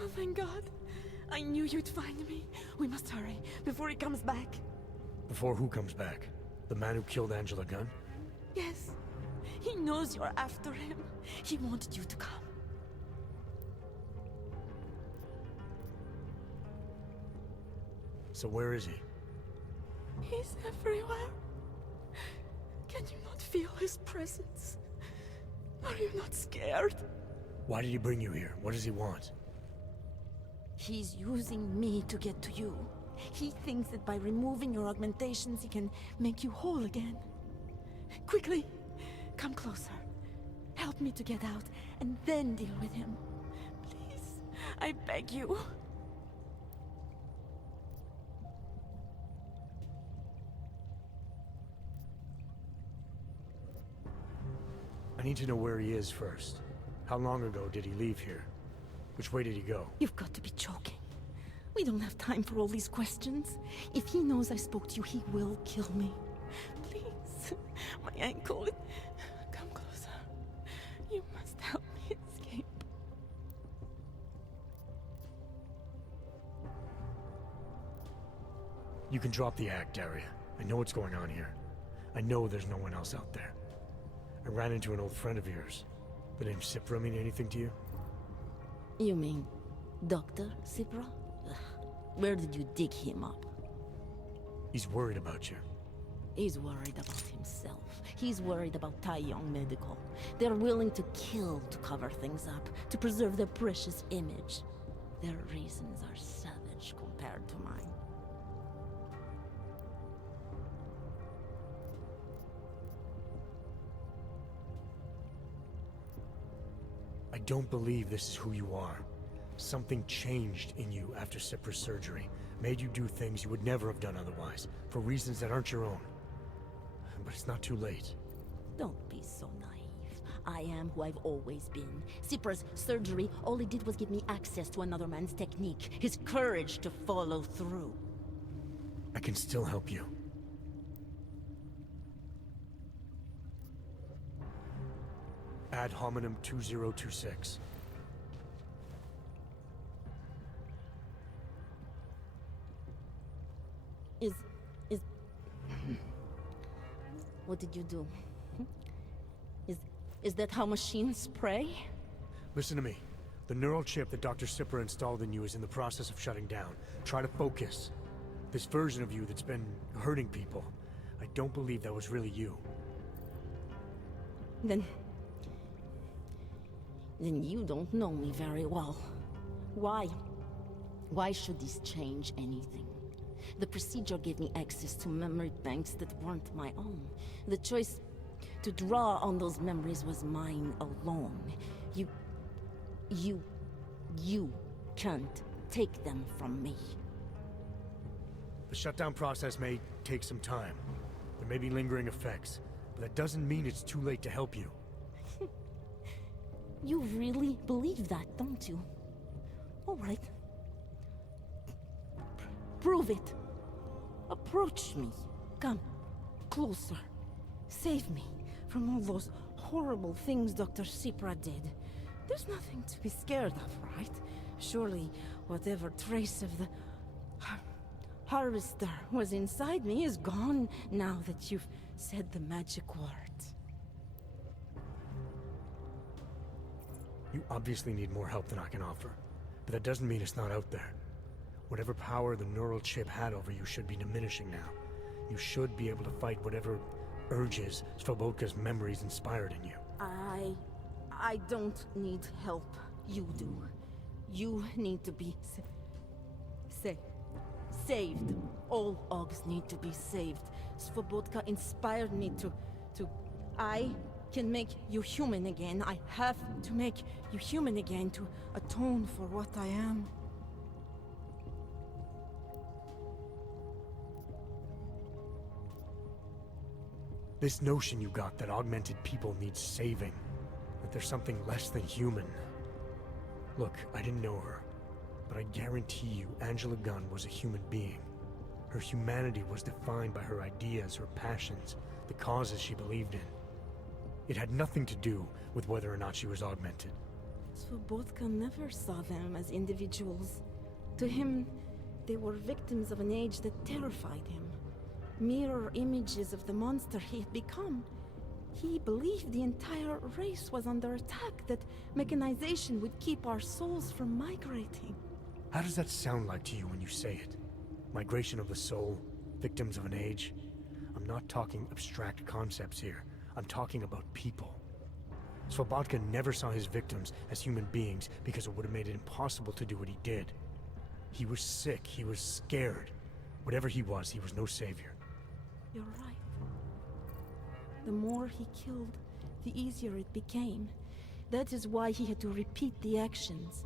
Oh, thank God. I knew you'd find me. We must hurry, before he comes back. Before who comes back? The man who killed Angela Gunn? Yes. He knows you're after him. He wanted you to come. So where is he? He's everywhere. Can you not feel his presence? Are you not scared? Why did he bring you here? What does he want? He's using me to get to you. He thinks that by removing your augmentations, he can make you whole again. Quickly, come closer. Help me to get out, and then deal with him. Please, I beg you. I need to know where he is first. How long ago did he leave here? Which way did he go? You've got to be joking. We don't have time for all these questions. If he knows I spoke to you, he will kill me. Please, my ankle. Come closer. You must help me escape. You can drop the act, Daria. I know what's going on here. I know there's no one else out there. I ran into an old friend of yours. The name Cipra mean anything to you? You mean Dr. Cipra? Where did you dig him up? He's worried about you. He's worried about himself. He's worried about Tai Yong Medical. They're willing to kill to cover things up, to preserve their precious image. Their reasons are savage compared to mine. I don't believe this is who you are. Something changed in you after Cipra's surgery. Made you do things you would never have done otherwise, for reasons that aren't your own. But it's not too late. Don't be so naive. I am who I've always been. Cipra's surgery, all it did was give me access to another man's technique, his courage to follow through. I can still help you. Ad hominem 2026. What did you do? Is that how machines pray? Listen to me. The neural chip that Dr. Cipra installed in you is in the process of shutting down. Try to focus. This version of you that's been hurting people, I don't believe that was really you. Then you don't know me very well. Why? Why should this change anything? The procedure gave me access to memory banks that weren't my own. The choice to draw on those memories was mine alone. You can't take them from me. The shutdown process may take some time. There may be lingering effects, but that doesn't mean it's too late to help you. You really believe that, don't you? All right. Prove it. Approach me. Come. Closer. Save me from all those horrible things Dr. Cipra did. There's nothing to be scared of, right? Surely whatever trace of the harvester was inside me is gone now that you've said the magic words. You obviously need more help than I can offer, but that doesn't mean it's not out there. Whatever power the neural chip had over you should be diminishing now. You should be able to fight whatever urges Svobodka's memories inspired in you. I don't need help. You do. You need to be saved. All Augs need to be saved. Svobodka inspired me to... I can make you human again. I have to make you human again to atone for what I am. This notion you got that augmented people need saving, that there's something less than human. Look, I didn't know her, but I guarantee you Angela Gunn was a human being. Her humanity was defined by her ideas, her passions, the causes she believed in. It had nothing to do with whether or not she was augmented. Sobotka never saw them as individuals. To him, they were victims of an age that terrified him. Mirror images of the monster he had become. He believed the entire race was under attack, that mechanization would keep our souls from migrating. How does that sound like to you when you say it? Migration of the soul? Victims of an age? I'm not talking abstract concepts here. I'm talking about people. Svobotka never saw his victims as human beings because it would have made it impossible to do what he did. He was sick, he was scared. Whatever he was no savior. You're right. The more he killed, the easier it became. That is why he had to repeat the actions,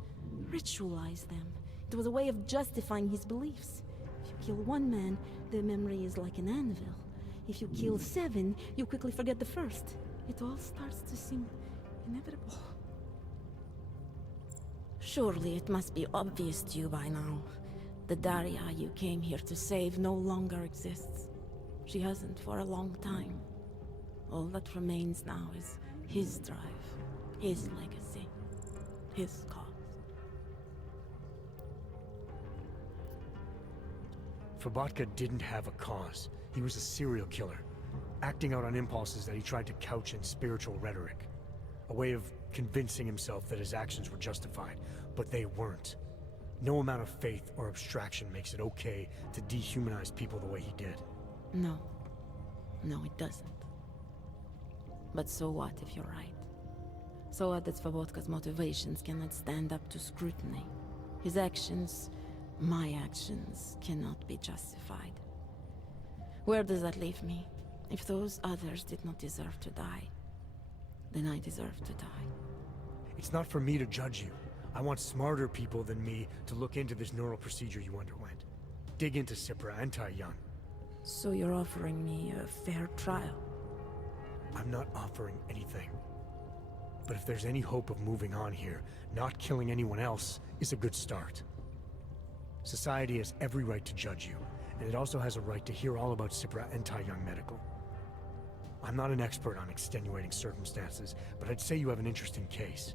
ritualize them. It was a way of justifying his beliefs. If you kill one man, the memory is like an anvil. If you kill 7, you quickly forget the first. It all starts to seem inevitable. Surely it must be obvious to you by now. The Daria you came here to save no longer exists. She hasn't for a long time. All that remains now is his drive, his legacy, his cause. Svobotka didn't have a cause. He was a serial killer, acting out on impulses that he tried to couch in spiritual rhetoric. A way of convincing himself that his actions were justified, but they weren't. No amount of faith or abstraction makes it okay to dehumanize people the way he did. No. No, it doesn't. But so what if you're right? So what that Svobodka's motivations cannot stand up to scrutiny? His actions, my actions, cannot be justified. Where does that leave me? If those others did not deserve to die, then I deserve to die. It's not for me to judge you. I want smarter people than me to look into this neural procedure you underwent. Dig into Cipra and Tai Young. So you're offering me a fair trial? I'm not offering anything. But if there's any hope of moving on here, not killing anyone else is a good start. Society has every right to judge you, and it also has a right to hear all about Cipra and Tai Young Medical. I'm not an expert on extenuating circumstances, but I'd say you have an interesting case.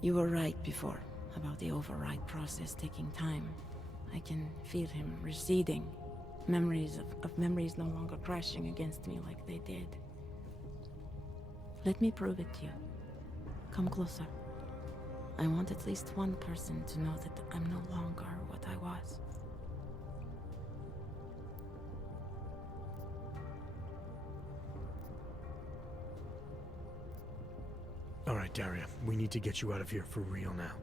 You were right before, about the override process taking time. I can feel him receding. Memories of memories no longer crashing against me like they did. Let me prove it to you. Come closer. I want at least one person to know that I'm no longer what I was. All right, Daria, we need to get you out of here for real now.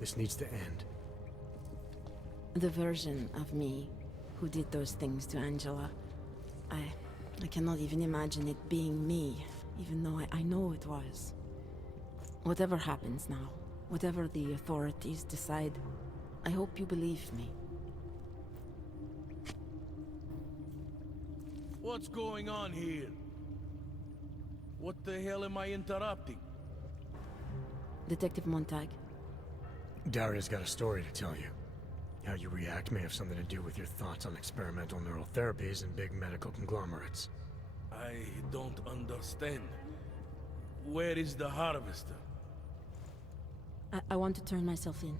This needs to end. The version of me who did those things to Angela, I cannot even imagine it being me, even though I know it was. Whatever happens now, whatever the authorities decide, I hope you believe me. What's going on here? What the hell am I interrupting? Detective Montag. Daria's got a story to tell you. How you react may have something to do with your thoughts on experimental neural therapies and big medical conglomerates. I don't understand. Where is the harvester? I want to turn myself in.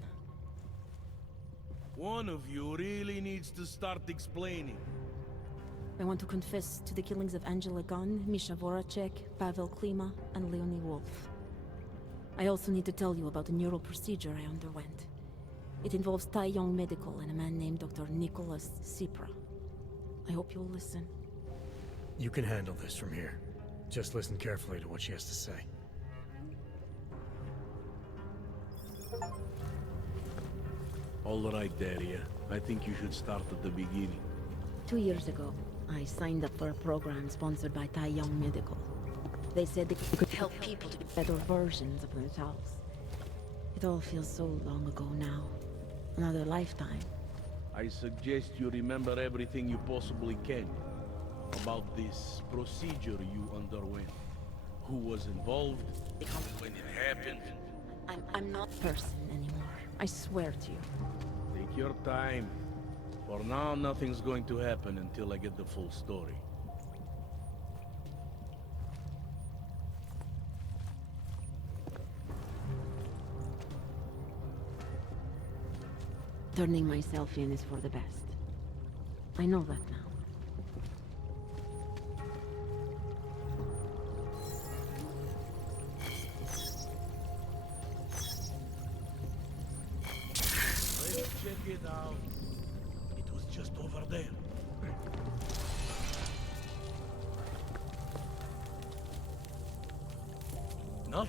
One of you really needs to start explaining. I want to confess to the killings of Angela Gunn, Misha Voracek, Pavel Klima, and Leonie Wolf. I also need to tell you about the neural procedure I underwent. It involves Tai Young Medical and a man named Dr. Nicholas Cipra. I hope you'll listen. You can handle this from here. Just listen carefully to what she has to say. All right, Daria. I think you should start at the beginning. 2 years ago, I signed up for a program sponsored by Tai Young Medical. They said they could help people to be better versions of themselves. It all feels so long ago now. Another lifetime. I suggest you remember everything you possibly can about this procedure you underwent. Who was involved, when it happened. I'm not a person anymore. I swear to you. Take your time. For now, nothing's going to happen until I get the full story. Turning myself in is for the best. I know that now. Let's check it out. It was just over there. Not.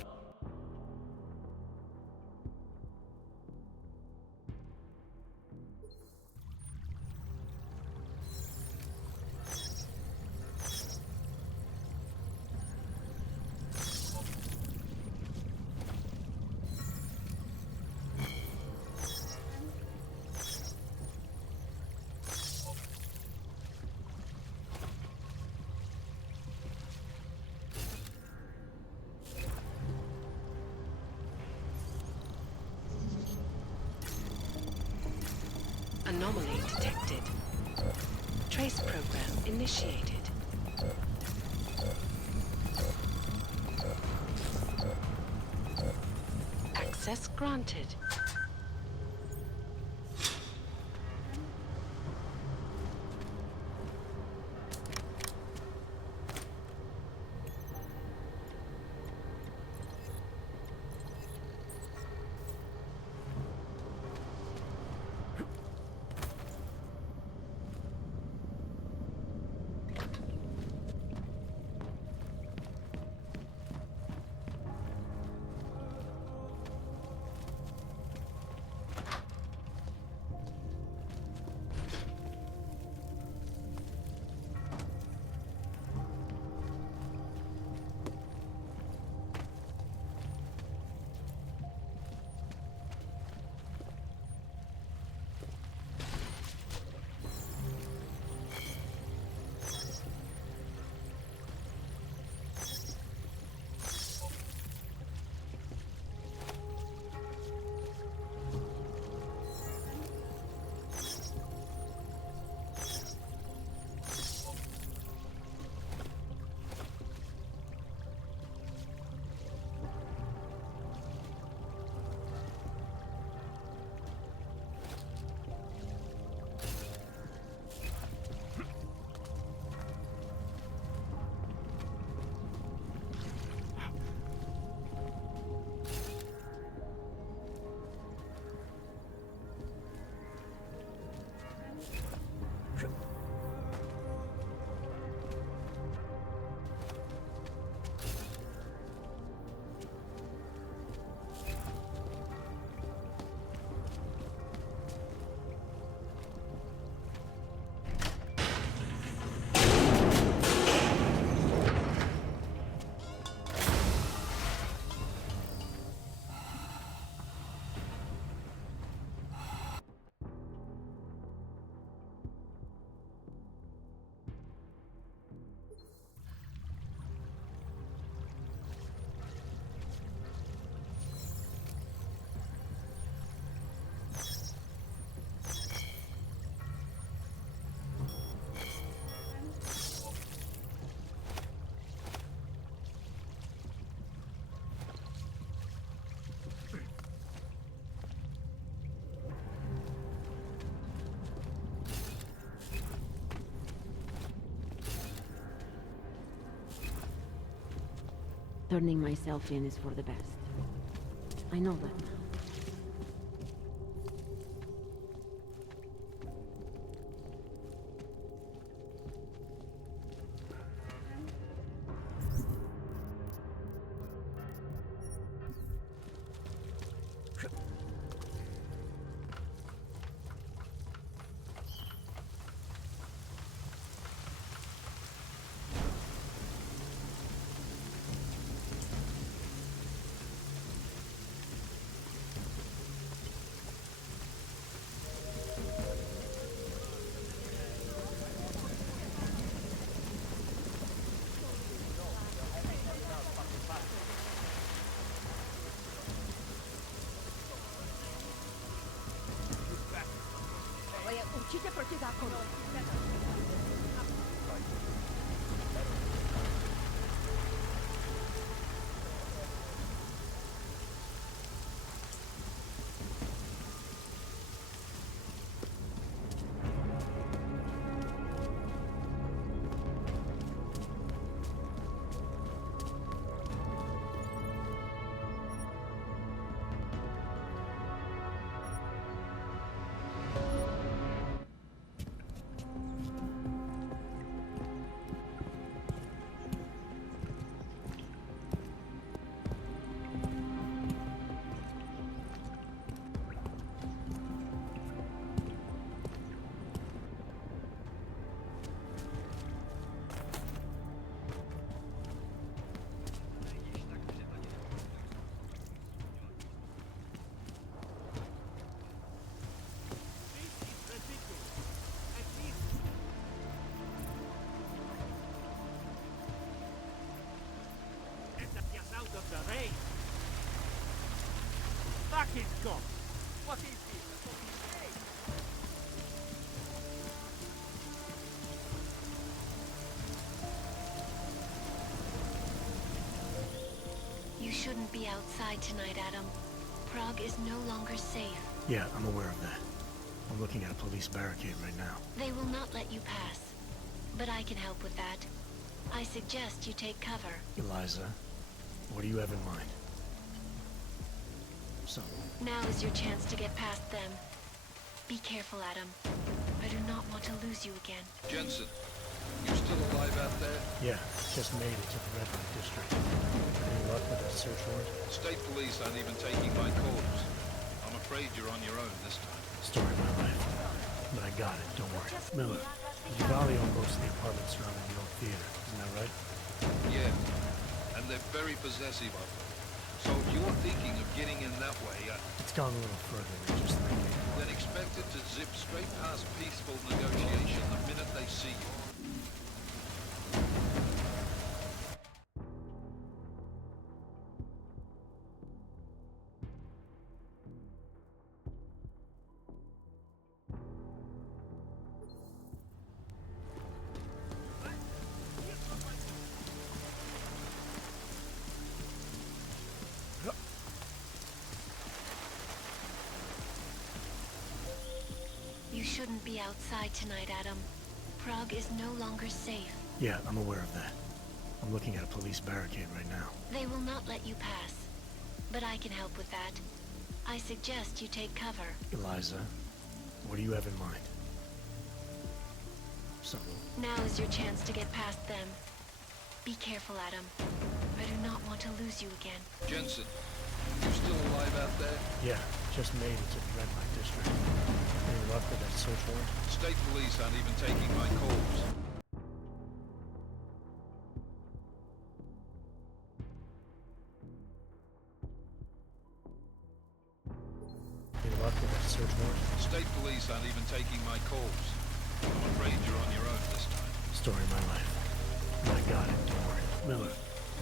Anomaly detected. Trace program initiated. Access granted. Turning myself in is for the best. I know that now. Určitě proti zákonu. He's gone. What is this? A fucking mistake? You shouldn't be outside tonight, Adam. Prague is no longer safe. Yeah, I'm aware of that. I'm looking at a police barricade right now. They will not let you pass. But I can help with that. I suggest you take cover. Eliza, what do you have in mind? So, Now is your chance to get past them. Be careful, Adam. I do not want to lose you again. Jensen, you still alive out there? yeah, just made it to the red light district. Any luck with that search warrant? State police aren't even taking my calls. I'm afraid you're on your own this time. Story of my life. But I got it, don't worry. Miller, you value on most of the apartments surrounding the old theater, isn't that right? Yeah, and they're very possessive of them. So if you're thinking of getting in that way, It's gone a little further than just thinking. then expect it to zip straight past peaceful negotiation the minute they see you. You shouldn't be outside tonight, Adam. Prague is no longer safe. Yeah, I'm aware of that. I'm looking at a police barricade right now. They will not let you pass. But I can help with that. I suggest you take cover. Eliza, what do you have in mind? So, Now is your chance to get past them. Be careful, Adam. I do not want to lose you again. Jensen, you still alive out there? yeah, just made it to the red light district. Any luck with that search warrant? State police aren't even taking my calls. Any luck with that search warrant? State police aren't even taking my calls. I'm afraid you're on your own this time. Story of my life. But I got it, don't worry. Miller,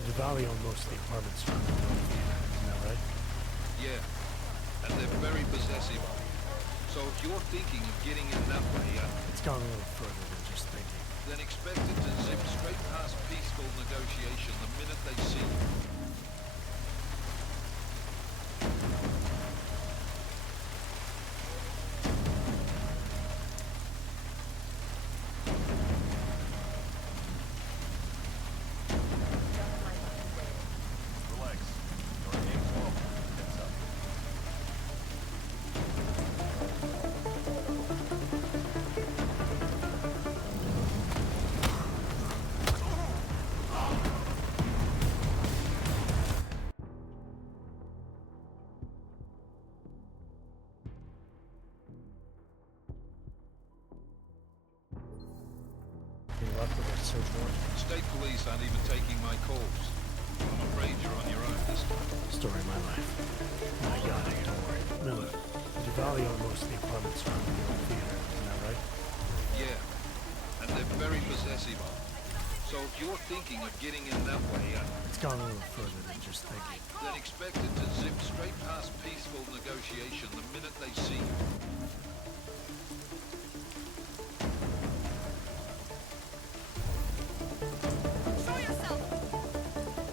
you value on most of the apartments surrounding the old theater, isn't that right? Yeah, and they're very possessive of you. So if you're thinking of getting in that way, It's gone a little further than just thinking. then expect it to zip straight past peaceful negotiation the minute they see you. Any luck with that search warrant? State police aren't even taking my calls. I'm afraid you're on your own this time. Story of my life. But I got it, don't worry. Miller, you value on most of the apartments surrounding the old theater, isn't that right? Yeah, and they're very possessive of you. So if you're thinking of getting in that way, It's gone a little further than just thinking. then expect it to zip straight past peaceful negotiation the minute they see you. Show yourself!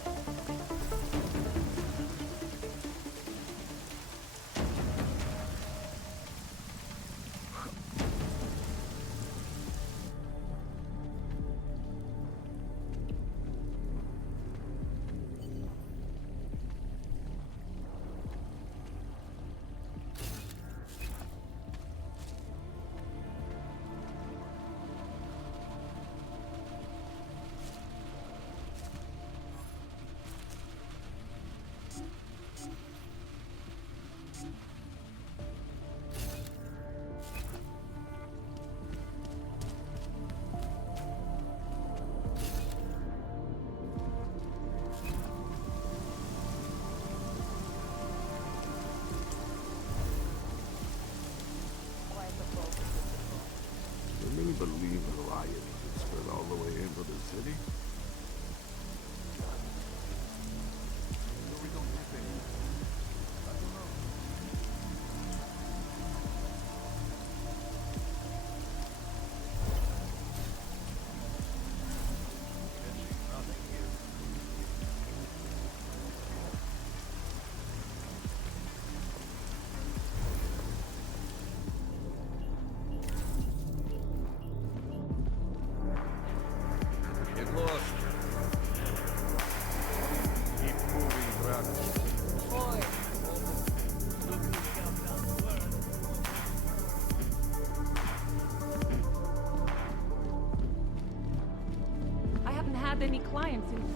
had any clients in...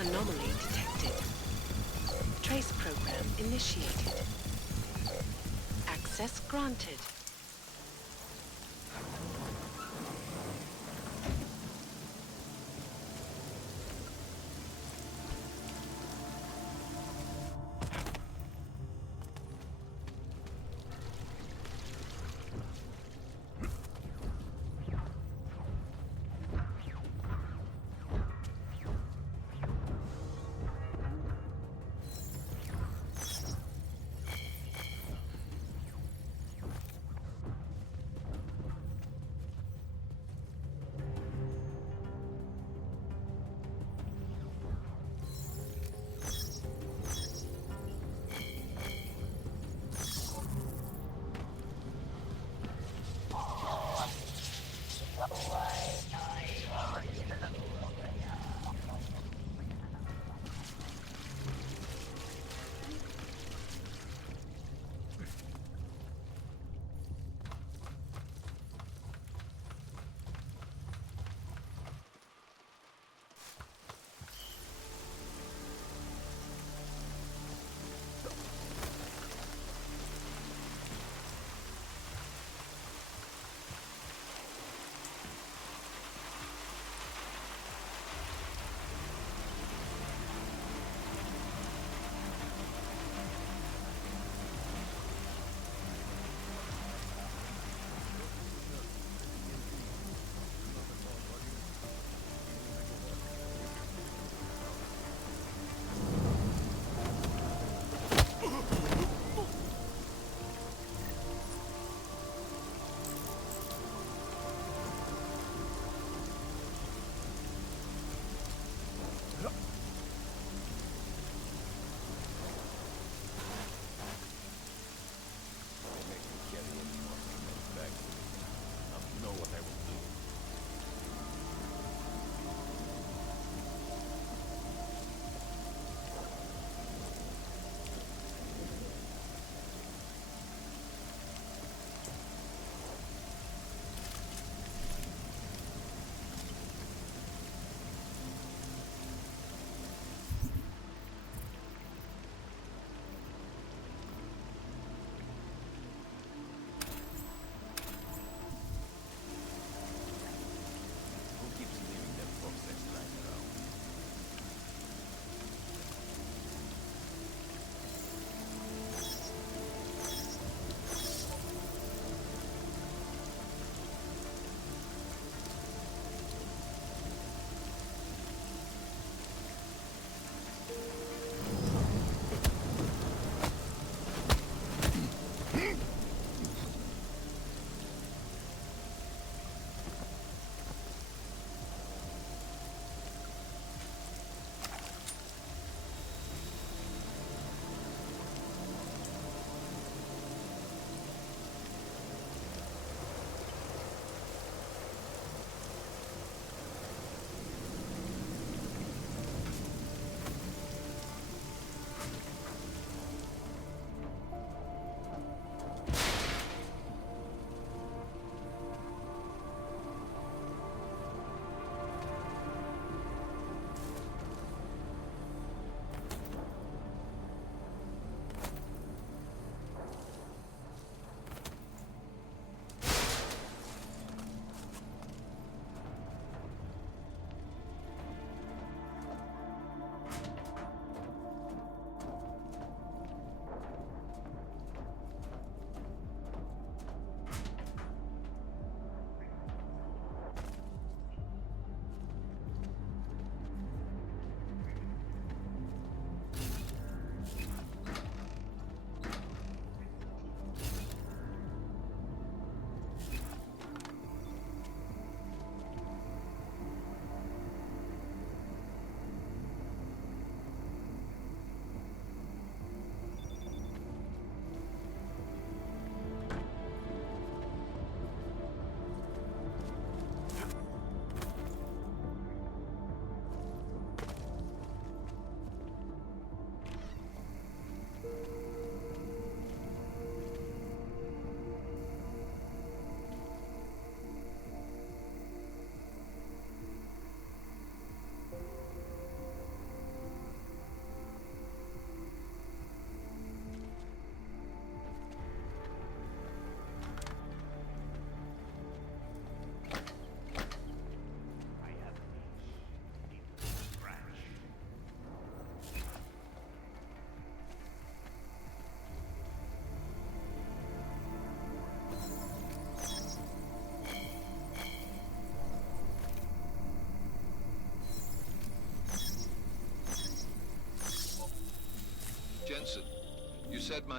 Anomaly detected. Trace program initiated. Access granted.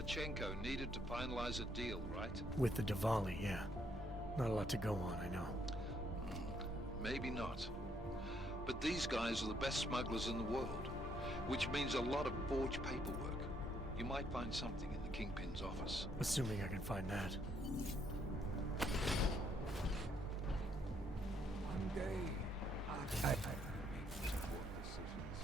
Lomachenko needed to finalize a deal, right? With the Diwali, yeah. Not a lot to go on, I know. Maybe not. But these guys are the best smugglers in the world, which means a lot of forged paperwork. You might find something in the Kingpin's office. Assuming I can find that. One day, I make poor decisions.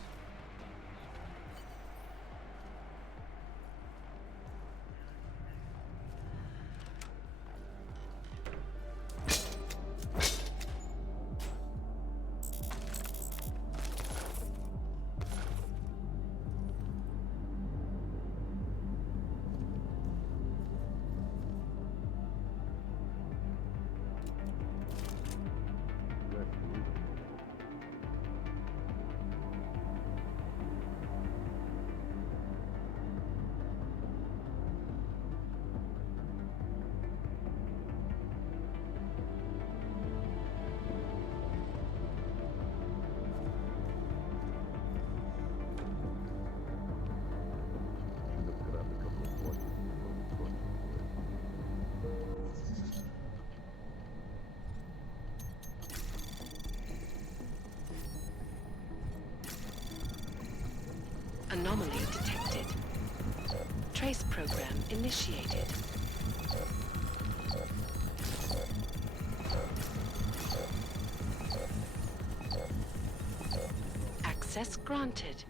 Anomaly detected. Trace program initiated. Access granted.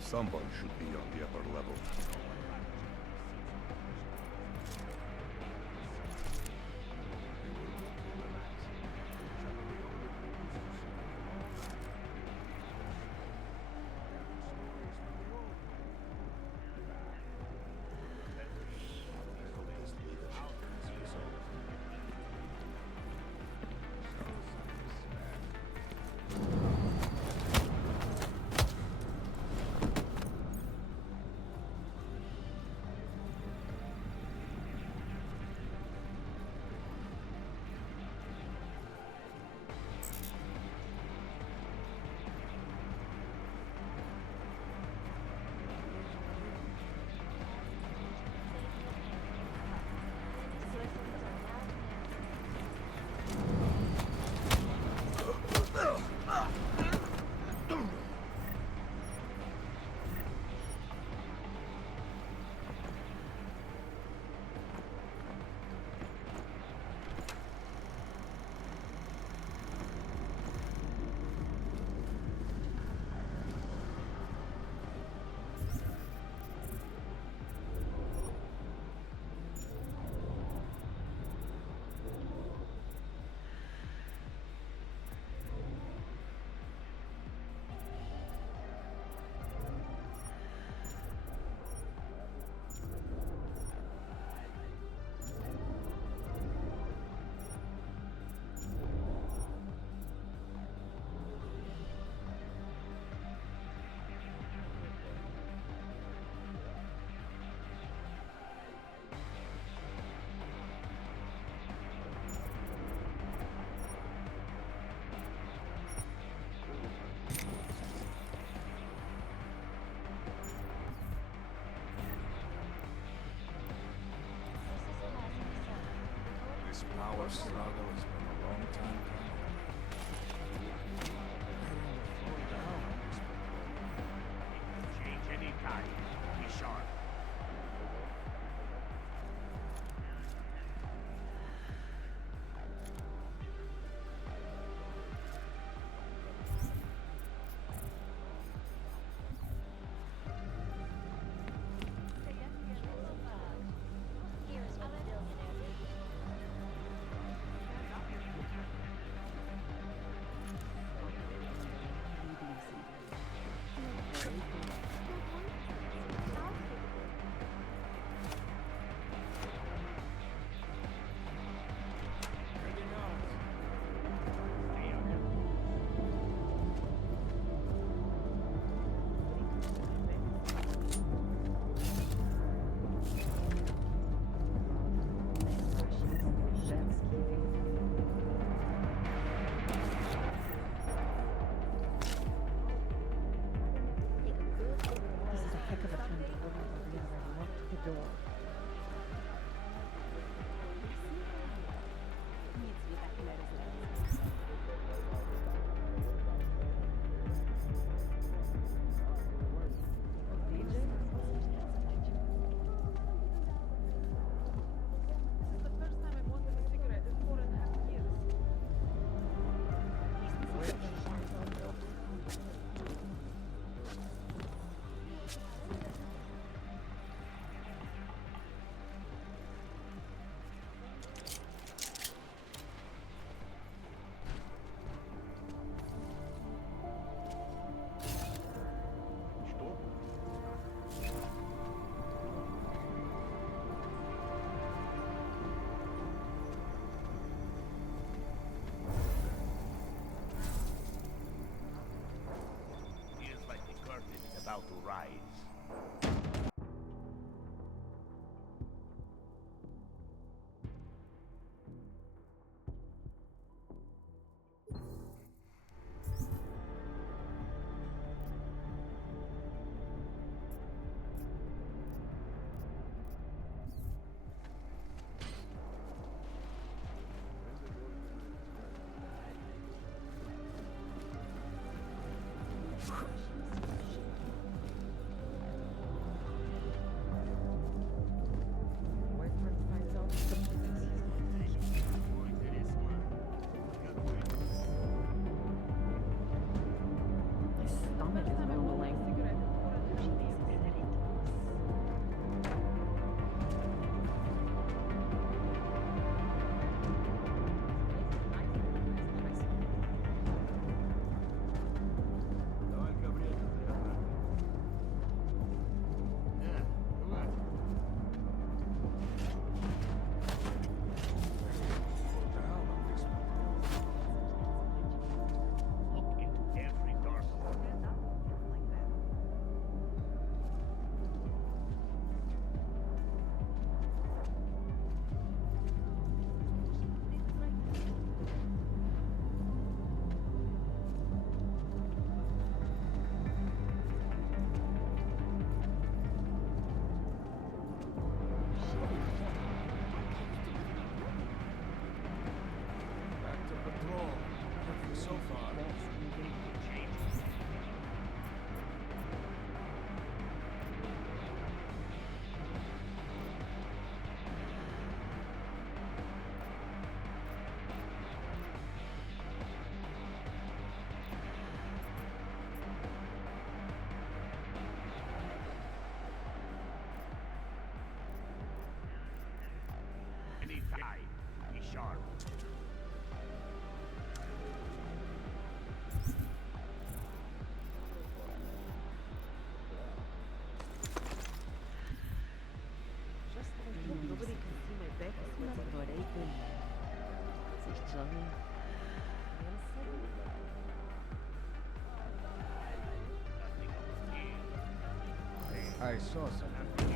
Someone should be on the upper level. This power struggle has been a long time coming. Change any time. Be sharp. This is a heck of a time to look over the other locked the door. Feels like the curtain is about to rise. My stomach is rumbling. Look into every dark corner. Back to patrol. Nothing so far. Any time, be sharp. Nobody can see my back. I saw something.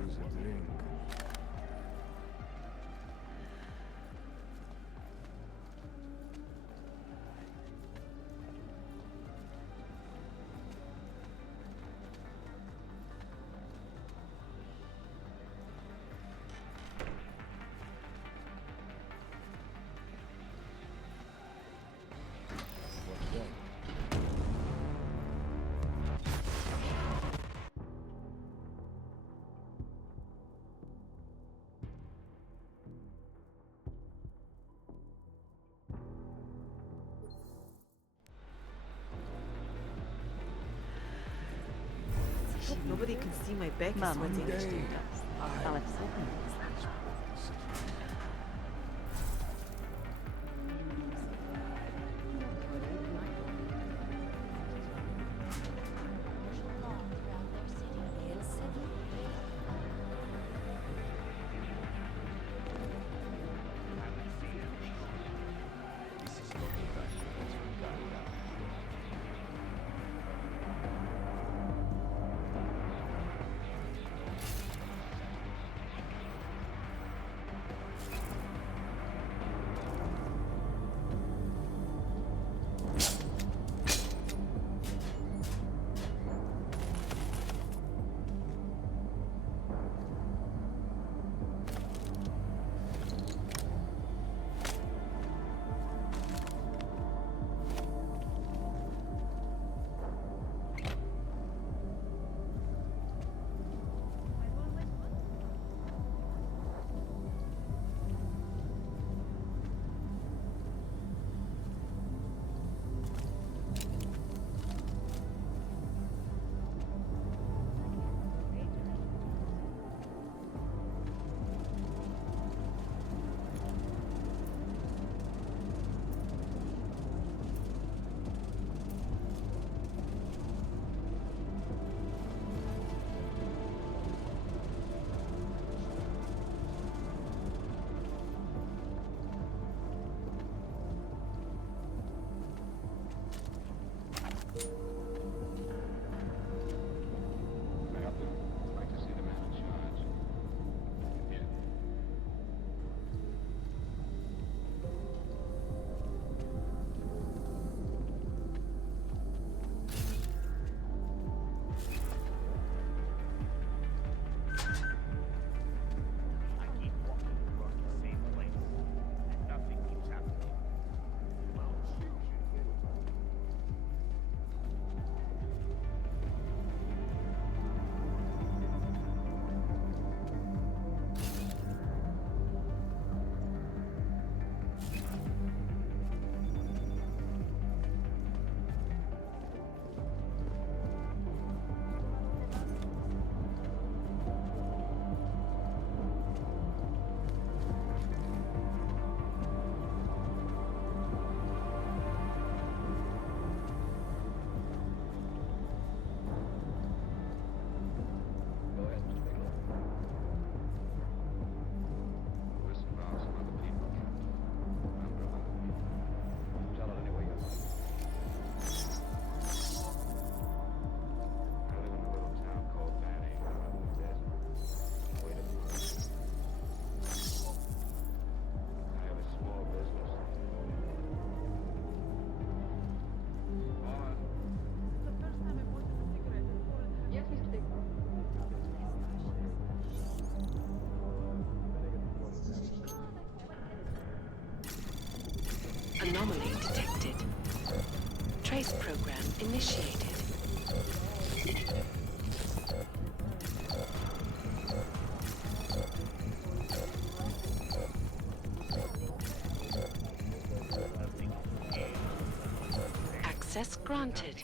Use a drink. What's that? Hope nobody can see my back is sweating. Day. Anomaly detected. Trace program initiated. Access granted.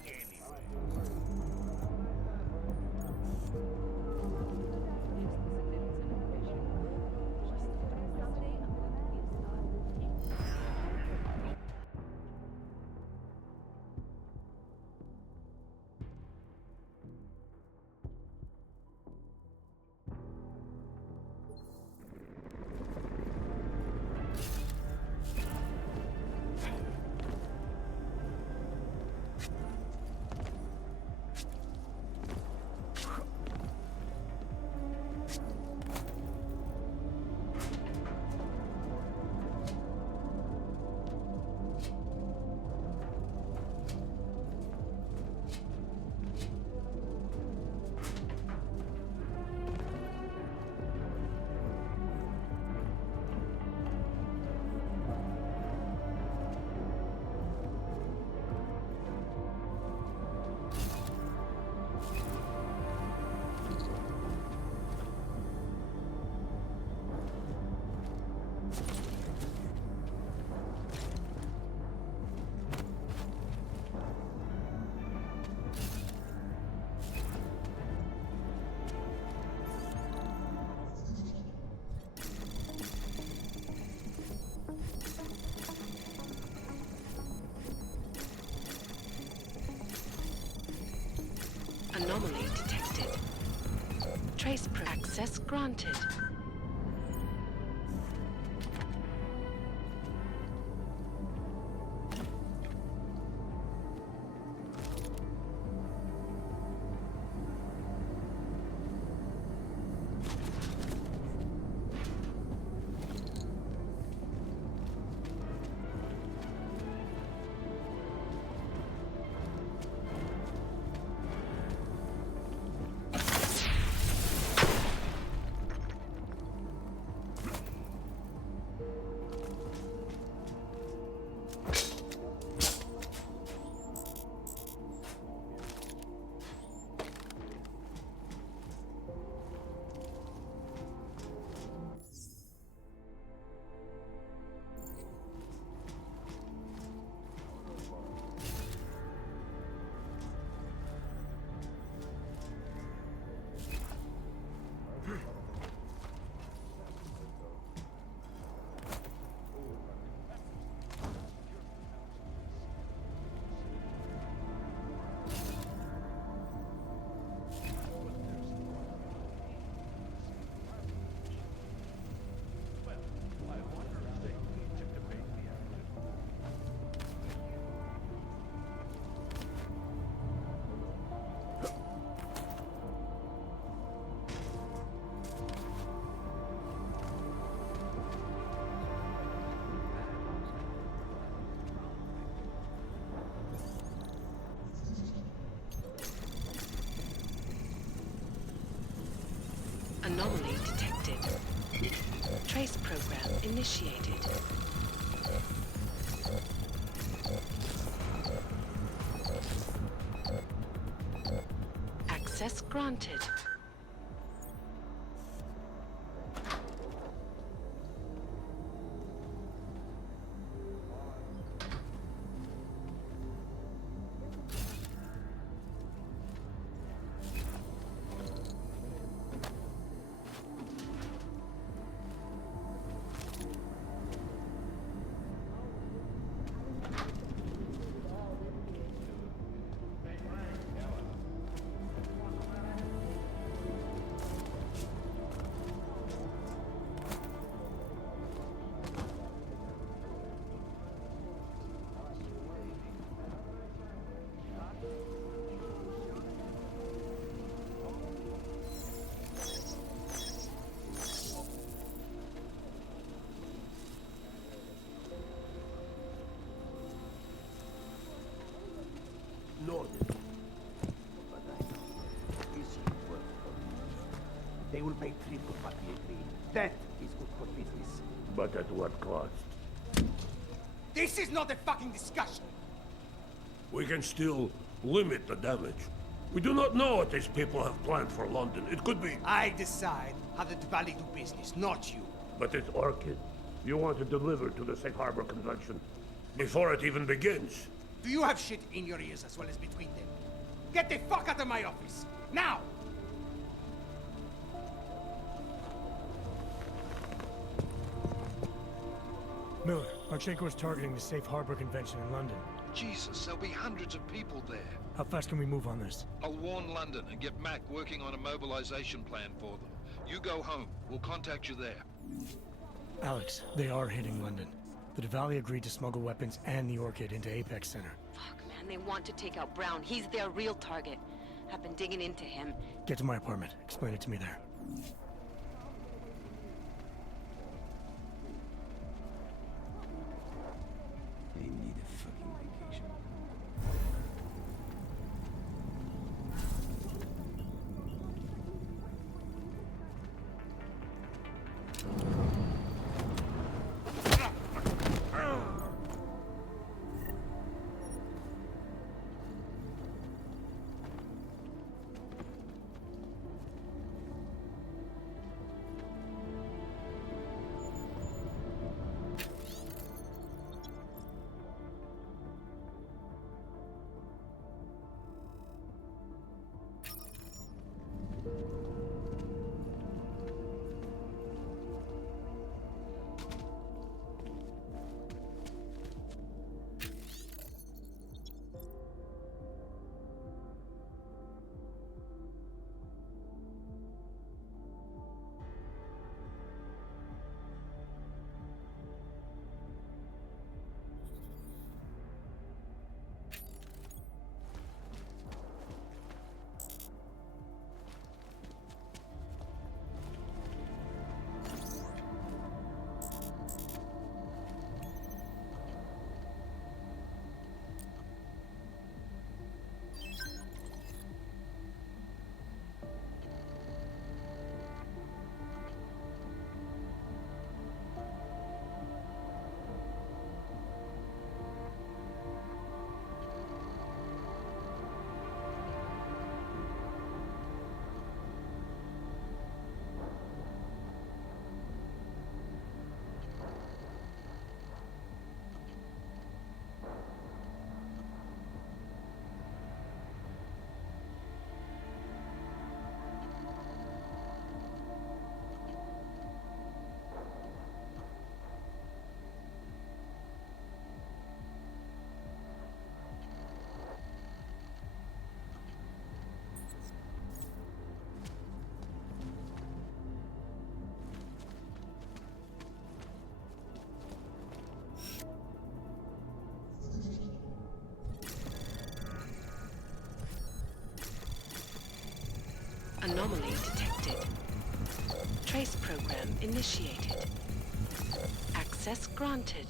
Anomaly detected. Trace access granted. Anomaly detected. Trace program initiated. Access granted. Lord, but I know. Is he worth it? They will pay triple what we agreed. That is good for business. But at what cost? This is not a fucking discussion. We can still limit the damage. We do not know what these people have planned for London. It could be... I decide how the Valley do business, not you. But it's Orchid. You want to deliver to the Safe Harbor Convention before it even begins. Do you have shit in your ears as well as between them? Get the fuck out of my office! Now! Miller, Marchenko is targeting the Safe Harbor Convention in London. Jesus, there'll be hundreds of people there. How fast can we move on this? I'll warn London and get Mac working on a mobilization plan for them. You go home. We'll contact you there. Alex, they are hitting London. The Diwali agreed to smuggle weapons and the Orchid into Apex Center. Fuck, man, they want to take out Brown. He's their real target. I've been digging into him. Get to my apartment. Explain it to me there. They need a fucking vacation. Anomaly detected. Trace program initiated. Access granted.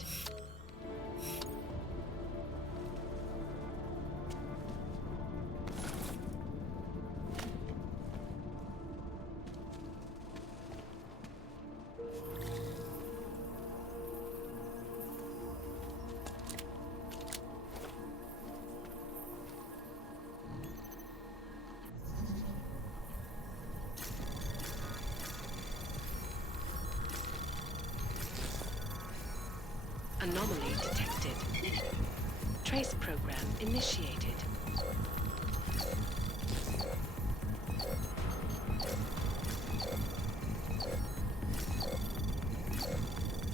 Anomaly detected. Trace program initiated.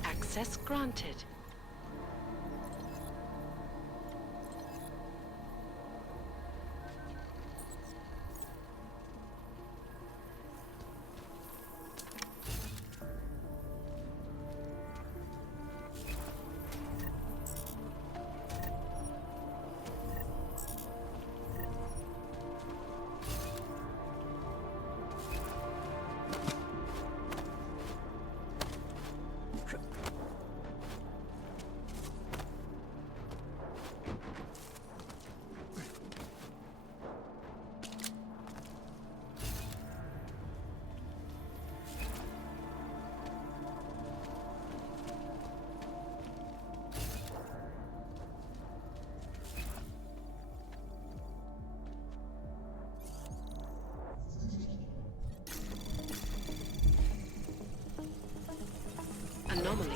Access granted.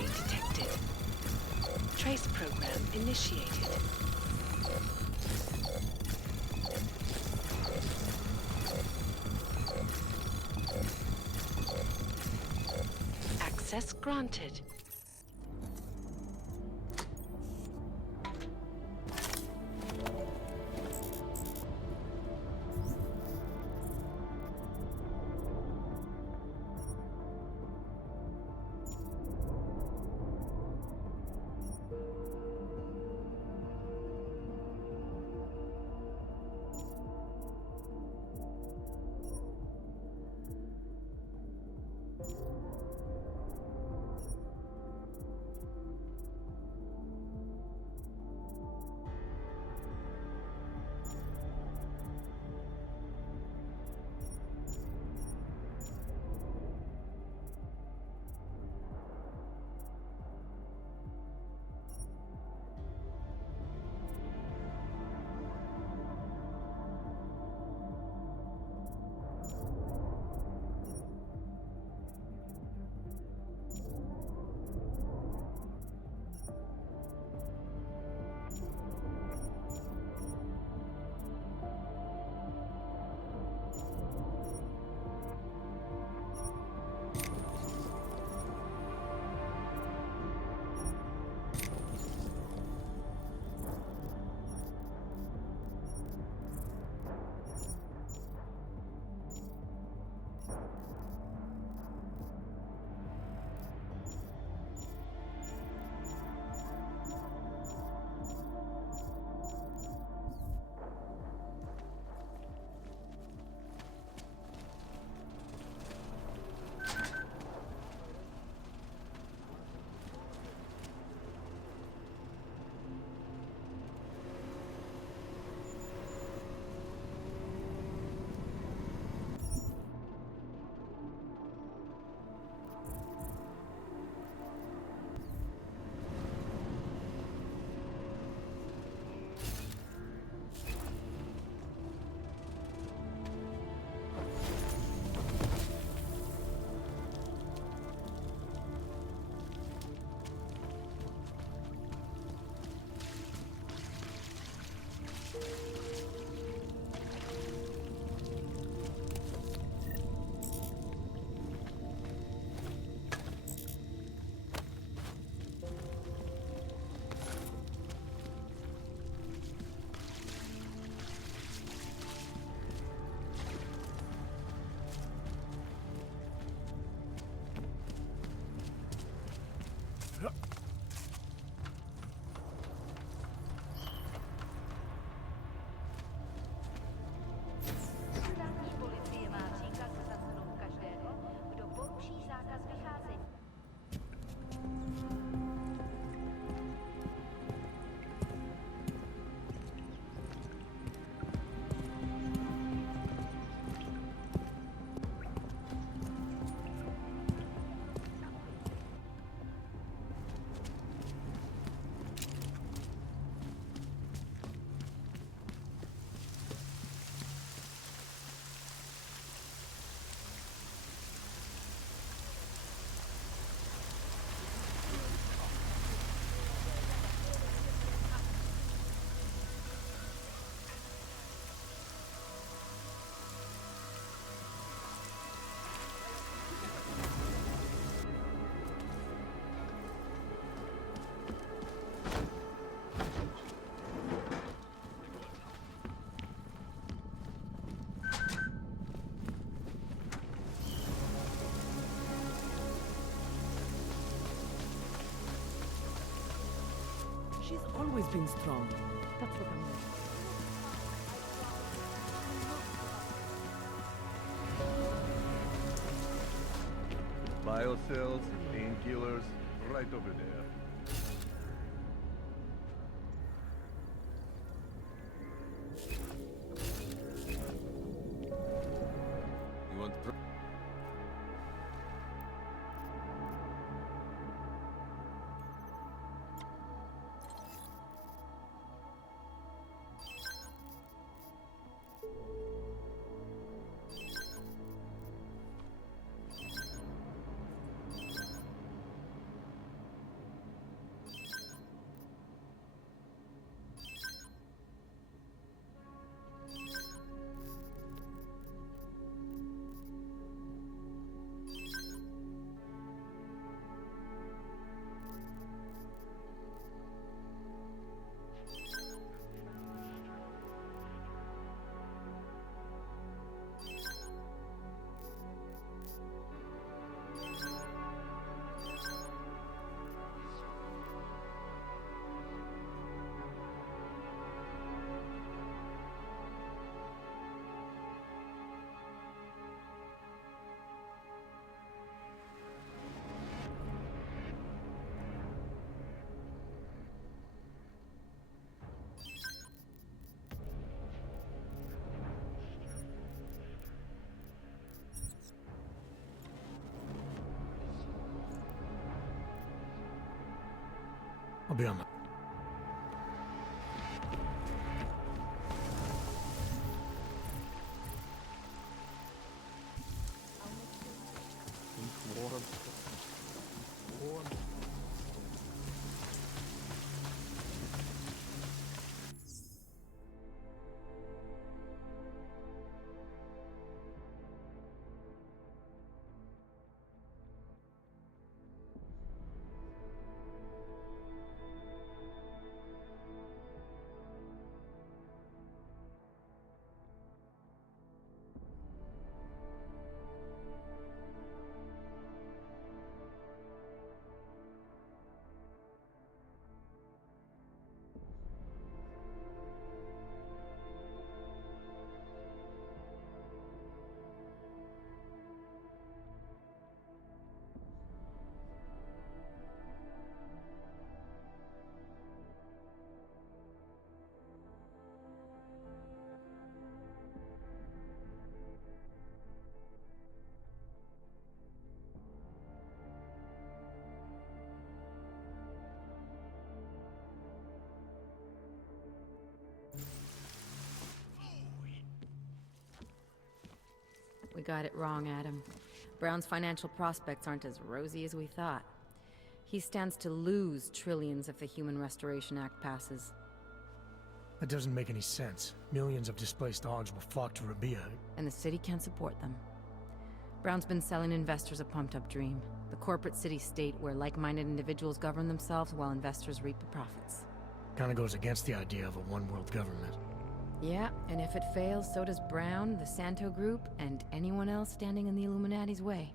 detected. Trace program initiated. Access granted. Státní policie má příkaz zatknout každého, kdo poruší zákaz vycházení. She's always been strong. That's what I'm like. Biocells, painkillers, right over there. You want I'll be on my... We got it wrong, Adam. Brown's financial prospects aren't as rosy as we thought. He stands to lose trillions if the Human Restoration Act passes. That doesn't make any sense. Millions of displaced dogs will flock to Rabia. And the city can't support them. Brown's been selling investors a pumped-up dream. The corporate city-state where like-minded individuals govern themselves while investors reap the profits. Kinda goes against the idea of a one-world government. Yeah, and if it fails, so does Brown, the Santo Group, and anyone else standing in the Illuminati's way.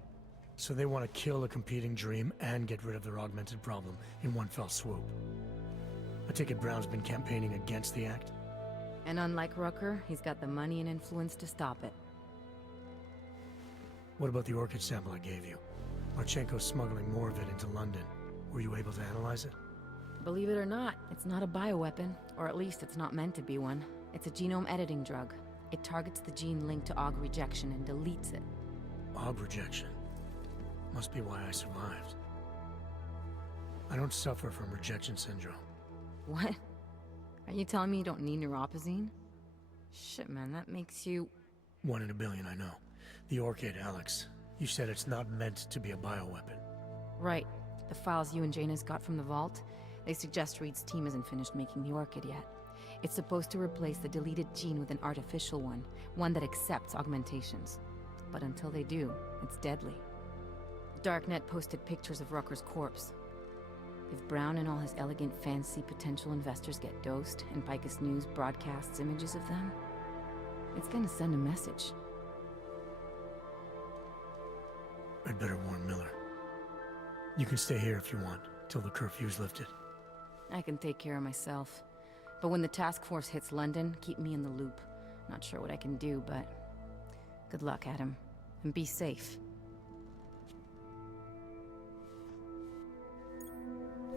So they want to kill a competing dream and get rid of their augmented problem in one fell swoop. I take it Brown's been campaigning against the act? And unlike Rucker, he's got the money and influence to stop it. What about the orchid sample I gave you? Marchenko's smuggling more of it into London. Were you able to analyze it? Believe it or not, it's not a bioweapon, or at least it's not meant to be one. It's a genome editing drug. It targets the gene linked to AUG rejection and deletes it. AUG rejection? Must be why I survived. I don't suffer from rejection syndrome. What? Are you telling me you don't need neuropozyne? Shit, man, that makes you... 1 in a billion, I know. The orchid, Alex. You said it's not meant to be a bioweapon. Right. The files you and Jaina's got from the vault, they suggest Reed's team isn't finished making the orchid yet. It's supposed to replace the deleted gene with an artificial one that accepts augmentations. But until they do, it's deadly. Darknet posted pictures of Rucker's corpse. If Brown and all his elegant fancy potential investors get dosed, and Picus News broadcasts images of them, it's gonna send a message. I'd better warn Miller. You can stay here if you want, till the curfew's lifted. I can take care of myself. But when the task force hits London, keep me in the loop. Not sure what I can do, but... good luck, Adam. And be safe.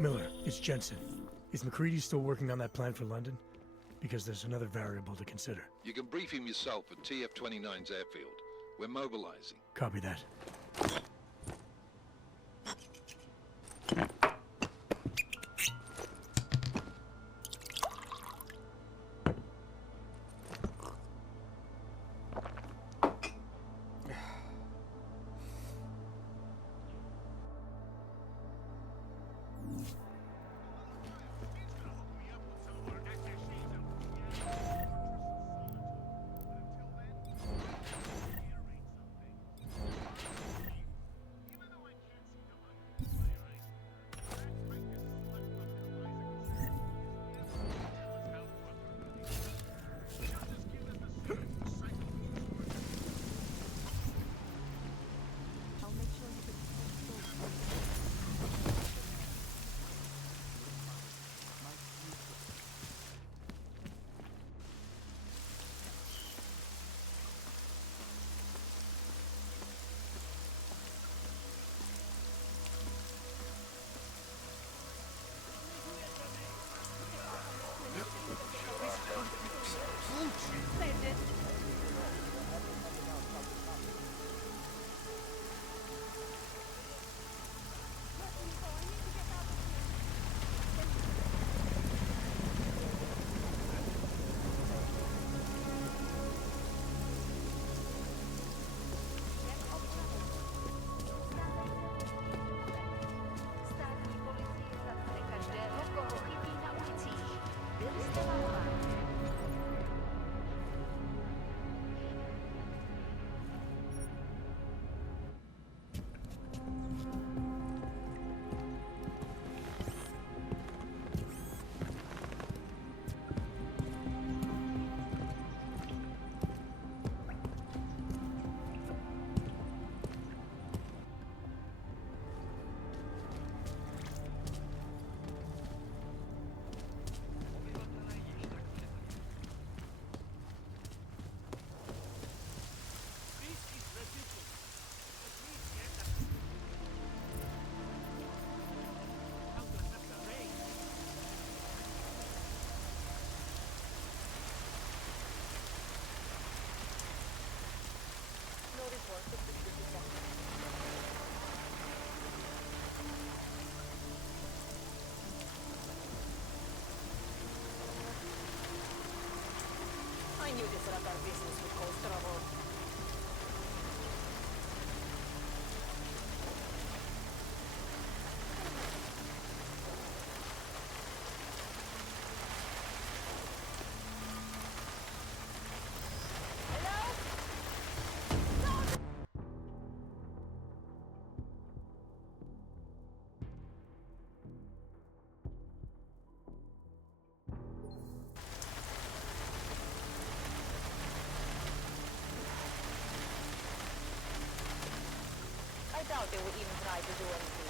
Miller, it's Jensen. Is McCready still working on that plan for London? Because there's another variable to consider. You can brief him yourself at TF-29's airfield. We're mobilizing. Copy that. doubt they would even try to do anything.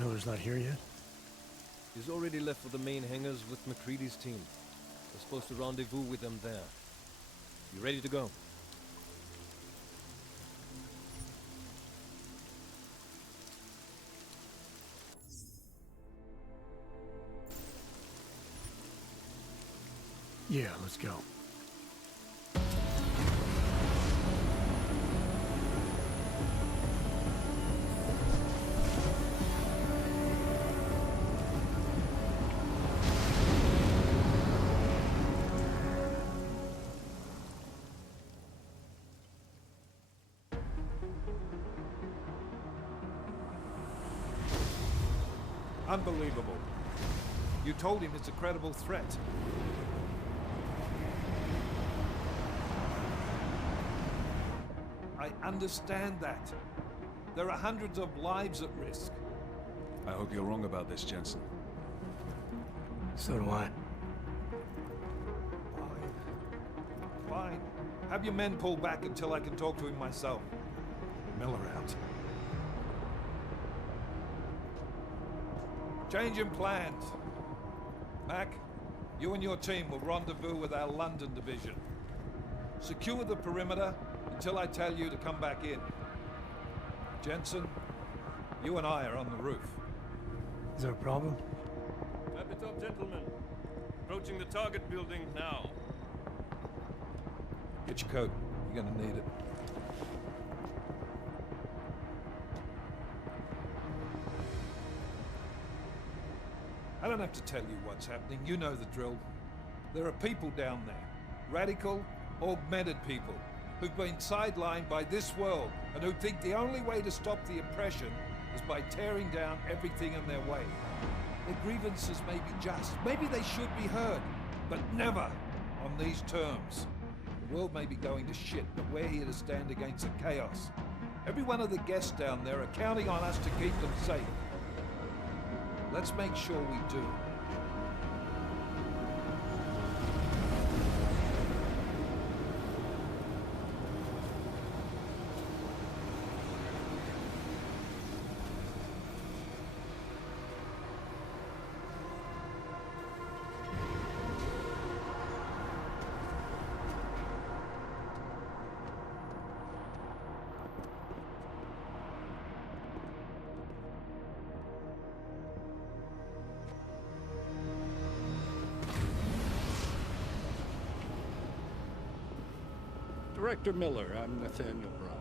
Miller's not here yet? He's already left for the main hangars with McCready's team. We're supposed to rendezvous with them there. You ready to go? Yeah, let's go. Unbelievable. You told him it's a credible threat. I understand that. There are hundreds of lives at risk. I hope you're wrong about this, Jensen. So do I. Fine. Have your men pull back until I can talk to him myself. Miller out. Change in plans. Mac, you and your team will rendezvous with our London division. Secure the perimeter until I tell you to come back in. Jensen, you and I are on the roof. Is there a problem? Wrap it up, gentlemen. Approaching the target building now. Get your coat. You're gonna need it. I don't have to tell you what's happening. You know the drill. There are people down there. Radical, augmented people who've been sidelined by this world and who think the only way to stop the oppression is by tearing down everything in their way. Their grievances may be just. Maybe they should be heard, but never on these terms. The world may be going to shit, but we're here to stand against the chaos. Every one of the guests down there are counting on us to keep them safe. Let's make sure we do. Director Miller, I'm Nathaniel Brown.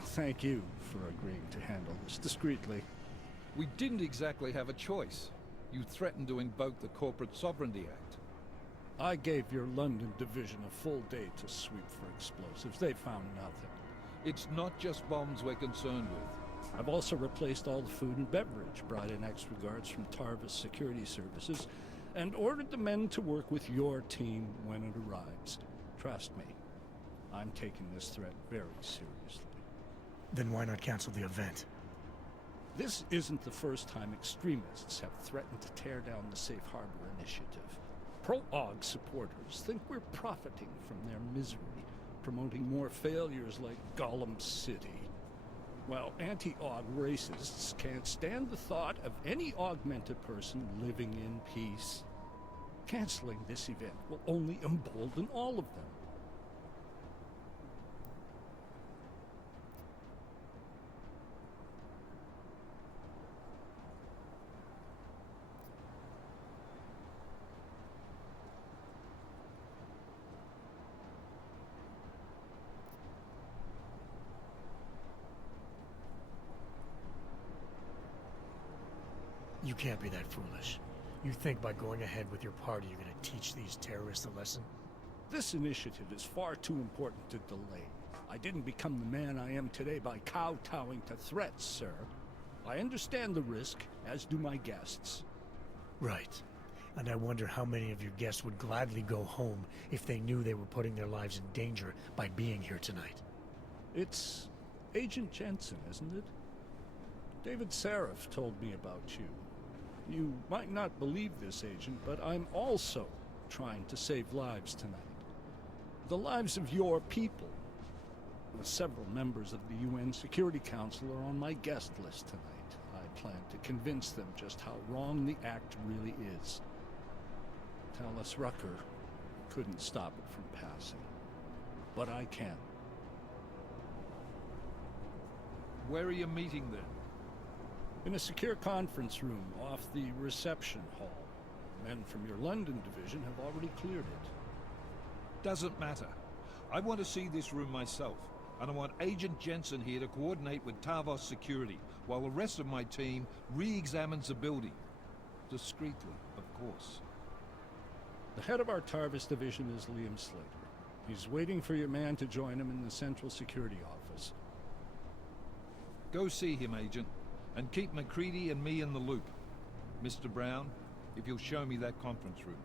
Thank you for agreeing to handle this discreetly. We didn't exactly have a choice. You threatened to invoke the Corporate Sovereignty Act. I gave your London division a full day to sweep for explosives. They found nothing. It's not just bombs we're concerned with. I've also replaced all the food and beverage, brought in extra guards from Tarvis Security Services, and ordered the men to work with your team when it arrives. Trust me, I'm taking this threat very seriously. Then why not cancel the event? This isn't the first time extremists have threatened to tear down the Safe Harbor Initiative. Pro-AUG supporters think we're profiting from their misery, promoting more failures like Gollum City. While anti-AUG racists can't stand the thought of any augmented person living in peace. Canceling this event will only embolden all of them. You can't be that foolish. You think by going ahead with your party you're gonna teach these terrorists a lesson? This initiative is far too important to delay. I didn't become the man I am today by kowtowing to threats, sir. I understand the risk, as do my guests. Right. And I wonder how many of your guests would gladly go home if they knew they were putting their lives in danger by being here tonight. It's Agent Jensen, isn't it? David Seraph told me about you. You might not believe this, Agent, but I'm also trying to save lives tonight. The lives of your people. Several members of the UN Security Council are on my guest list tonight. I plan to convince them just how wrong the act really is. Talus Rucker couldn't stop it from passing, but I can. Where are you meeting then? In a secure conference room off the reception hall. Men from your London division have already cleared it. Doesn't matter. I want to see this room myself, and I want Agent Jensen here to coordinate with Tavos security, while the rest of my team re-examines the building. Discreetly, of course. The head of our Tarvis division is Liam Slater. He's waiting for your man to join him in the Central Security Office. Go see him, Agent, and keep MacCready and me in the loop. Mr. Brown, if you'll show me that conference room.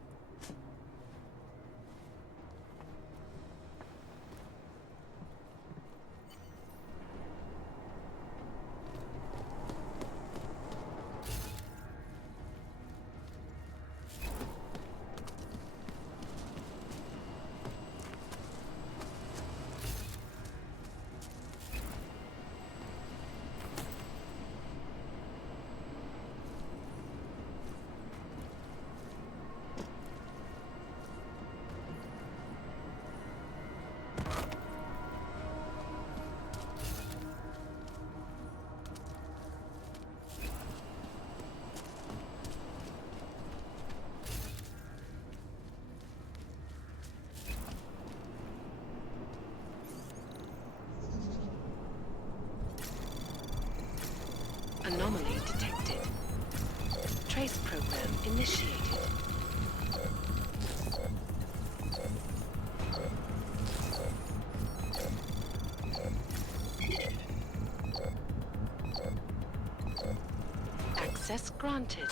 Anomaly detected. Trace program initiated. Access granted.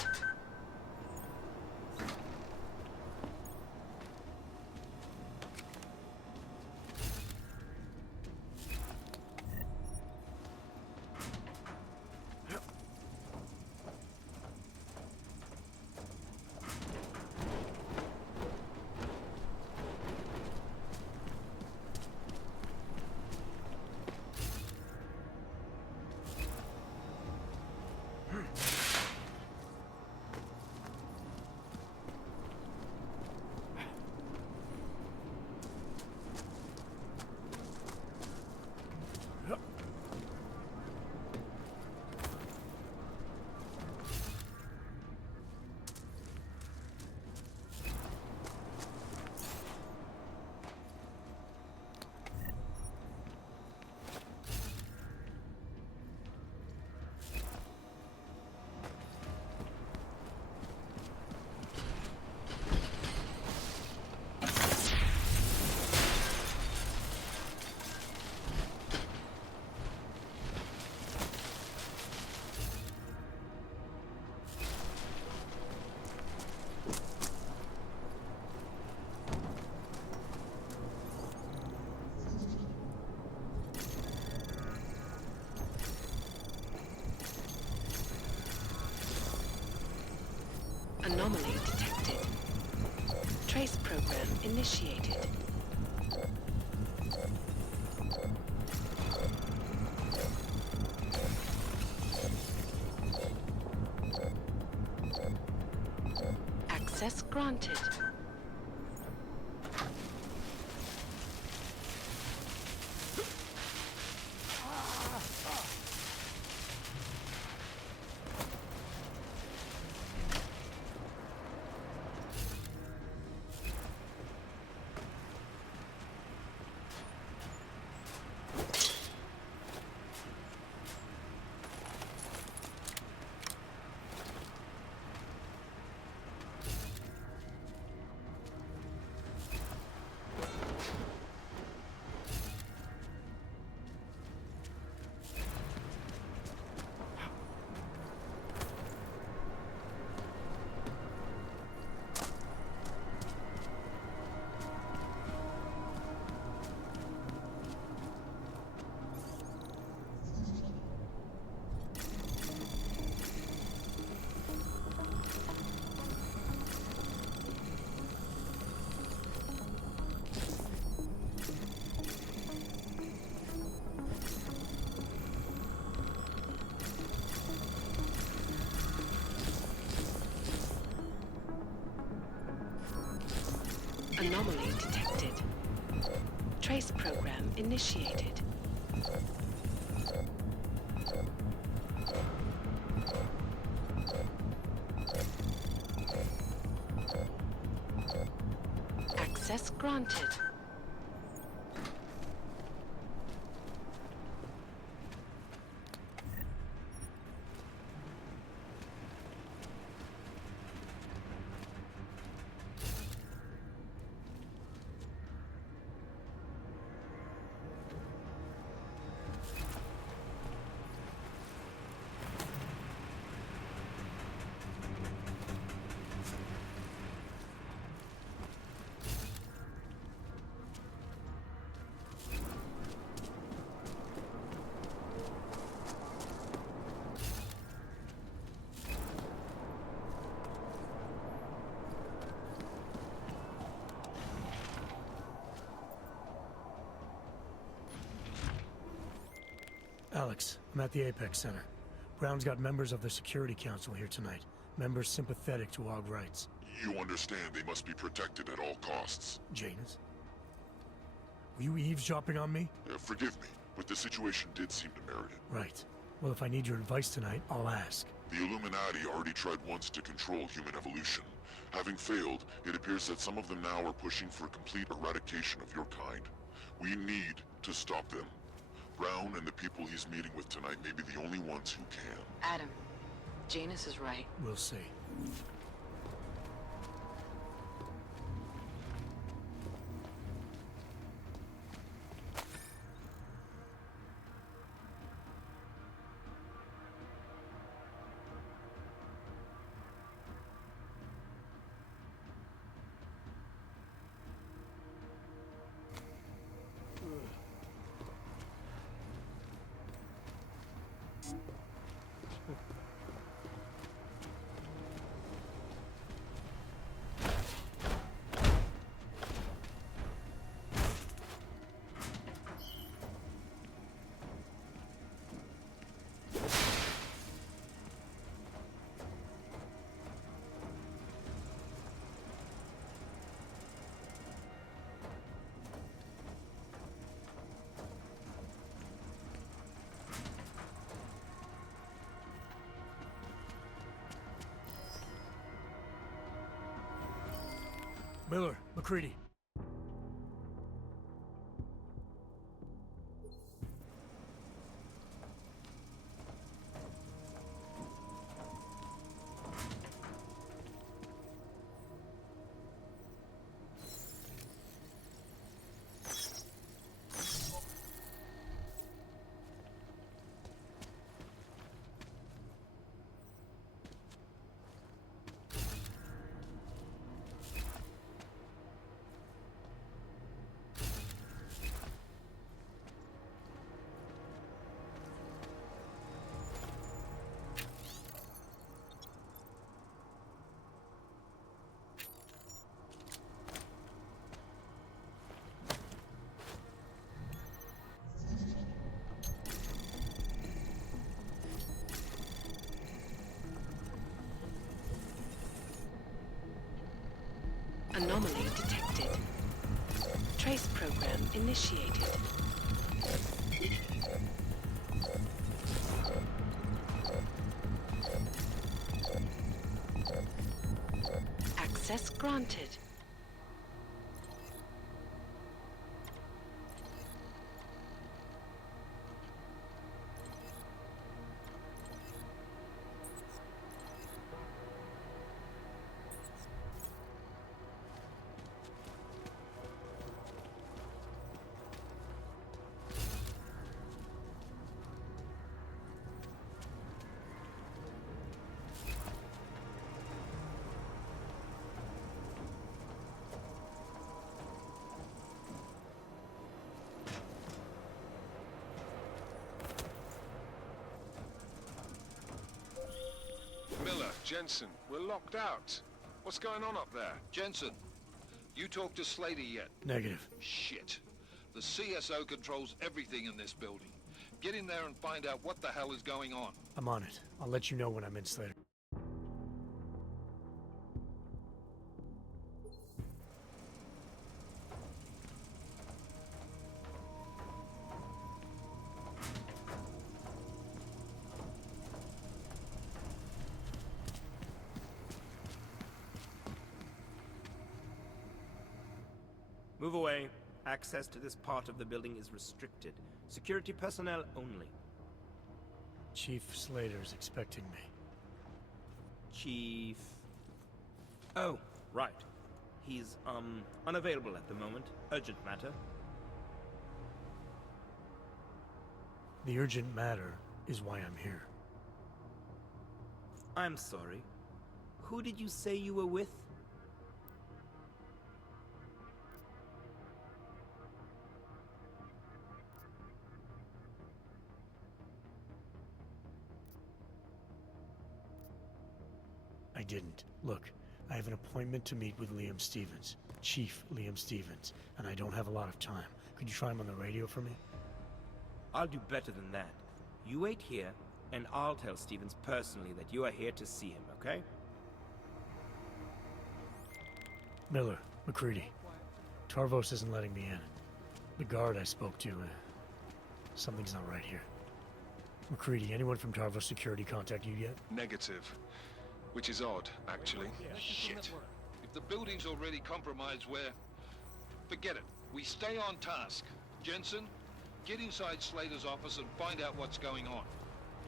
Anomaly detected. Trace program initiated. Access granted. Anomaly detected. Trace program initiated. Access granted. Alex, I'm at the Apex Center. Brown's got members of the Security Council here tonight. Members sympathetic to AUG rights. You understand they must be protected at all costs. Janus? Were you eavesdropping on me? Forgive me, but the situation did seem to merit it. Right. Well, if I need your advice tonight, I'll ask. The Illuminati already tried once to control human evolution. Having failed, it appears that some of them now are pushing for complete eradication of your kind. We need to stop them. Brown and the people he's meeting with tonight may be the only ones who can. Adam, Janus is right. We'll see. Miller, McCready. Anomaly detected. Trace program initiated. Access granted. Miller, Jensen, we're locked out. What's going on up there? Jensen, you talked to Slater yet? Negative. Shit. The CSO controls everything in this building. Get in there and find out what the hell is going on. I'm on it. I'll let you know when I'm in, Slater. Move away. Access to this part of the building is restricted. Security personnel only. Chief Slater's expecting me. Chief... Oh, right. He's, unavailable at the moment. Urgent matter. The urgent matter is why I'm here. I'm sorry. Who did you say you were with? I didn't. Look, I have an appointment to meet with Liam Stevens. Chief Liam Stevens, and I don't have a lot of time. Could you try him on the radio for me? I'll do better than that. You wait here, and I'll tell Stevens personally that you are here to see him, okay? Miller, McCready. Tarvos isn't letting me in. The guard I spoke to, something's not right here. McCready, anyone from Tarvos Security contact you yet? Negative. Which is odd, actually. Shit. If the building's already compromised, forget it. We stay on task. Jensen, get inside Slater's office and find out what's going on.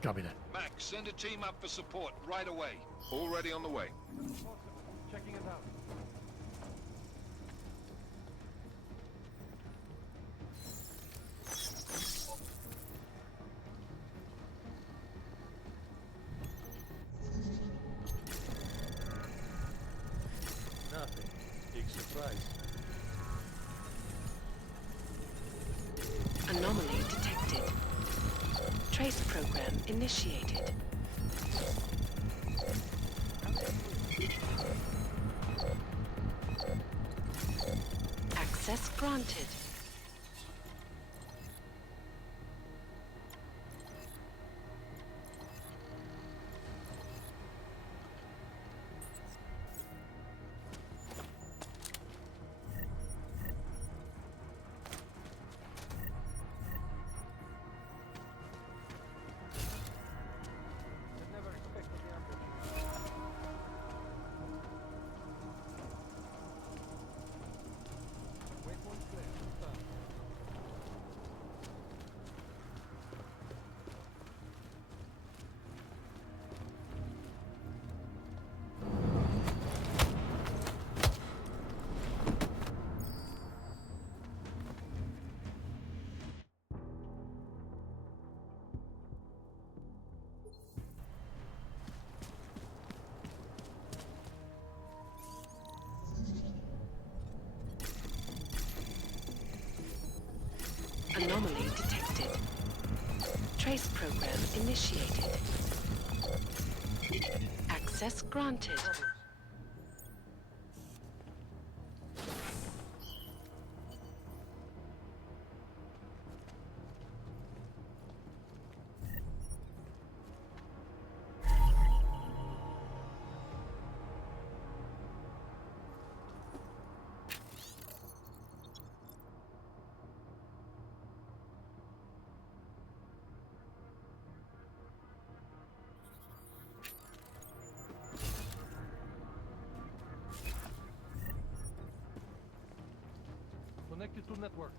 Copy that. Max, send a team up for support right away. Already on the way. Checking it out. Nothing. Big surprise. Anomaly detected. Trace program initiated. Access granted. Anomaly detected. Trace program initiated. Access granted. Connected to network.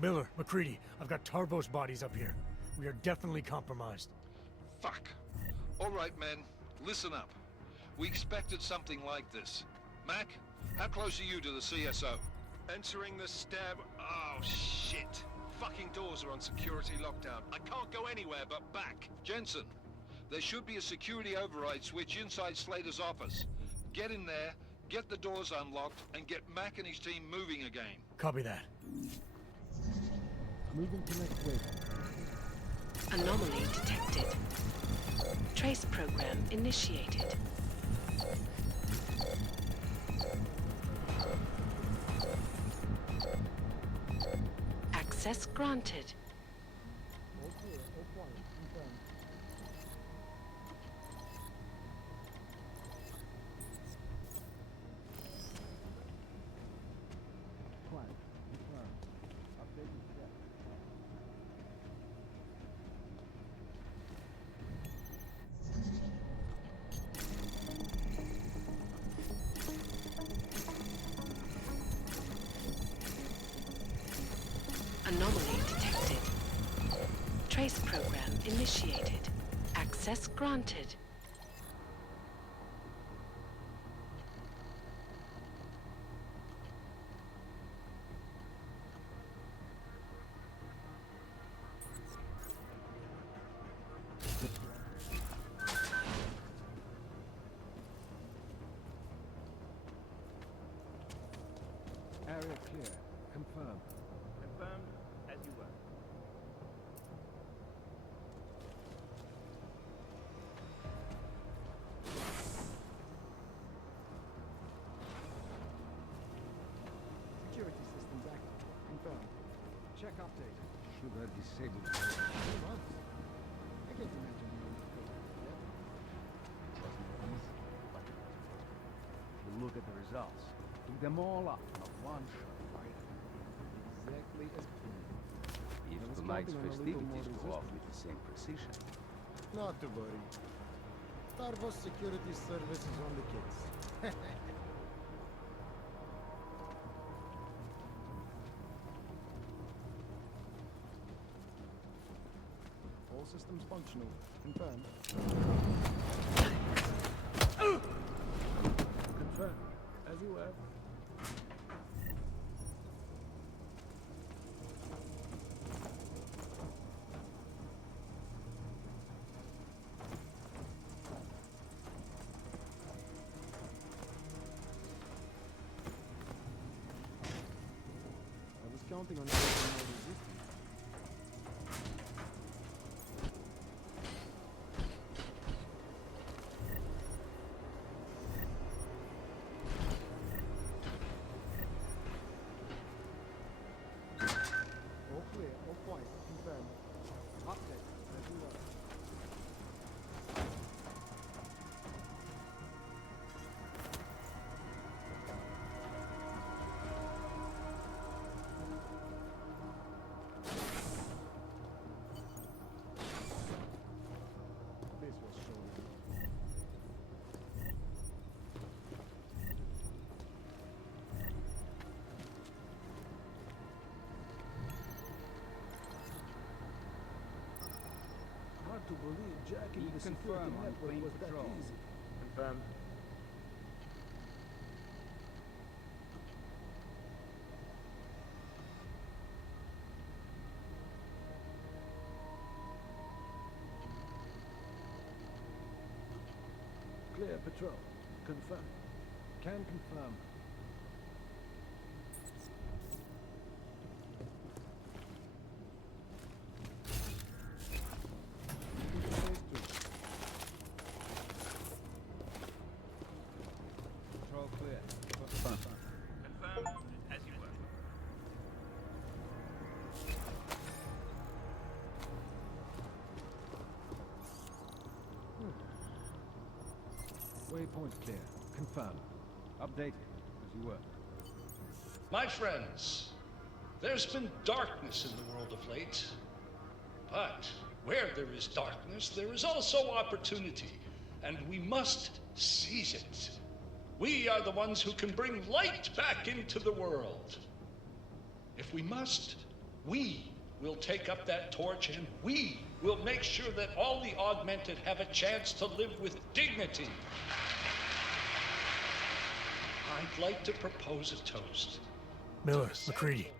Miller, McCready, I've got Tarbo's bodies up here. We are definitely compromised. Fuck. All right, men. Listen up. We expected something like this. Mac, how close are you to the CSO? Entering the stab... Oh, shit. Fucking doors are on security lockdown. I can't go anywhere but back. Jensen, there should be a security override switch inside Slater's office. Get in there, get the doors unlocked, and get Mac and his team moving again. Copy that. Moving to next wave. Anomaly detected. Trace program initiated. Access granted. All clear, all quiet, confirmed. Quiet, confirmed. Updated step. Anomaly detected. Trace program initiated. Access granted. Area clear. Confirmed. Confirmed, as you were. Security systems active. Confirmed. Check update. Should have disabled 2 months. I can't imagine you in this program yet. wasn't easy, but it was worth it. If you look at the results, took them all up, not one shot fired. Exactly as planned. If I was tonight's counting on a little more festivities go off resistance. with the same precision, Not to worry. Tarvos Security Service is on the case. All systems functional. Confirmed. Confirmed. As you were. I was counting on a little more resistance. All clear, all quiet, confirmed. Update, as you were. This was showing. Hard to believe jacking the security network was that easy. Confirmed. Clear patrol. Confirm. Can confirm. Patrol clear. Confirmed, as you were. Waypoint clear. Confirm. Updated, as you were. My friends, there's been darkness in the world of late. But where there is darkness, there is also opportunity, and we must seize it. We are the ones who can bring light back into the world. If we must, We will take up that torch and we will make sure that all the augmented have a chance to live with dignity. I'd like to propose a toast. Miller, McCready.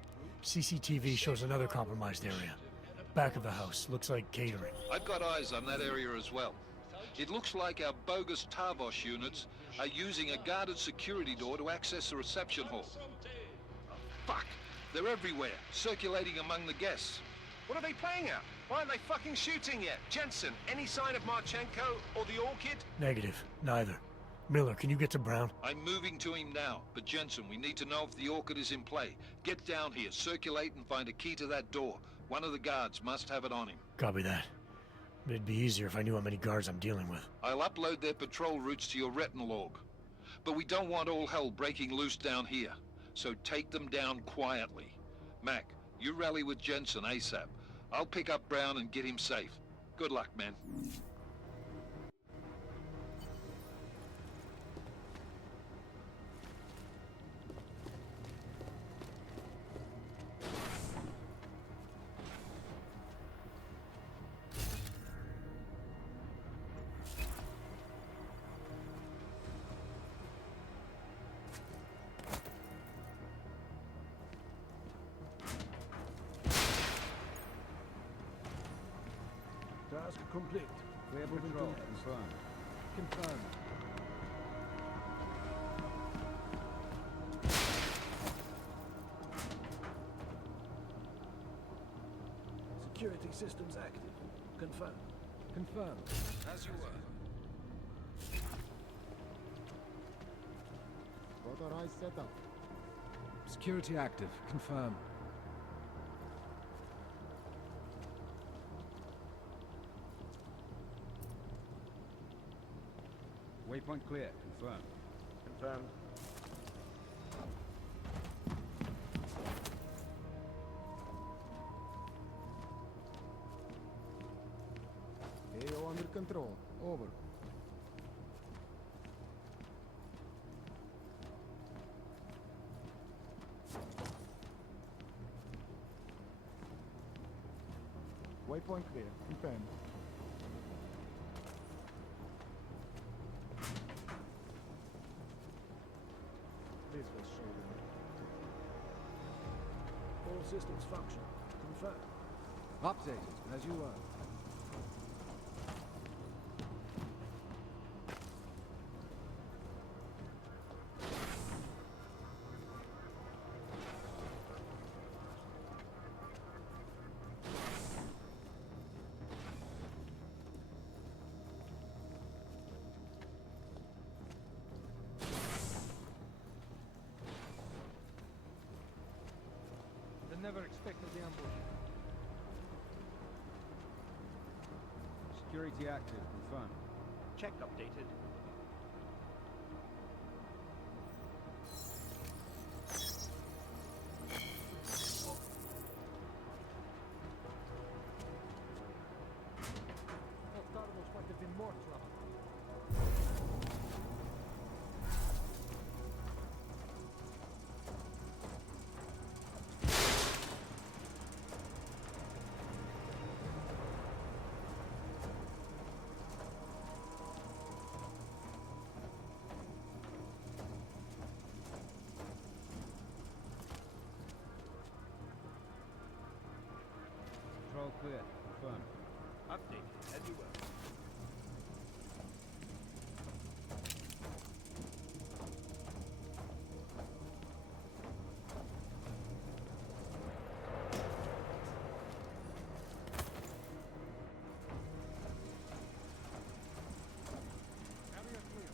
CCTV shows another compromised area. Back of the house. Looks like catering. I've got eyes on that area as well. It looks like our bogus Tavos units are using a guarded security door to access the reception hall. Oh, fuck! They're everywhere, circulating among the guests. What are they playing at? Why aren't they fucking shooting yet? Jensen, any sign of Marchenko or the Orchid? Negative. Neither. Miller, can you get to Brown? I'm moving to him now, but Jensen, we need to know if the Orchid is in play. Get down here, circulate and find a key to that door. One of the guards must have it on him. Copy that. It'd be easier if I knew how many guards I'm dealing with. I'll upload their patrol routes to your retinal log. But we don't want all hell breaking loose down here. So take them down quietly. Mac, you rally with Jensen ASAP. I'll pick up Brown and get him safe. Good luck, man. Task complete. We're moving to confirm. Confirm. Security systems active. Confirm. Confirm. As you were. Authorized setup. Security active. Confirm. Waypoint clear. Confirm. Confirmed. AO under control. Over. Waypoint clear. Confirmed. This will show them. All systems function. Confirm. Updated, as you were. Never expected the ambush. Security active. Confirm. Check updated. Thought Carlos might have been more trouble. Control clear. Confirm. Updated as you were. Area clear.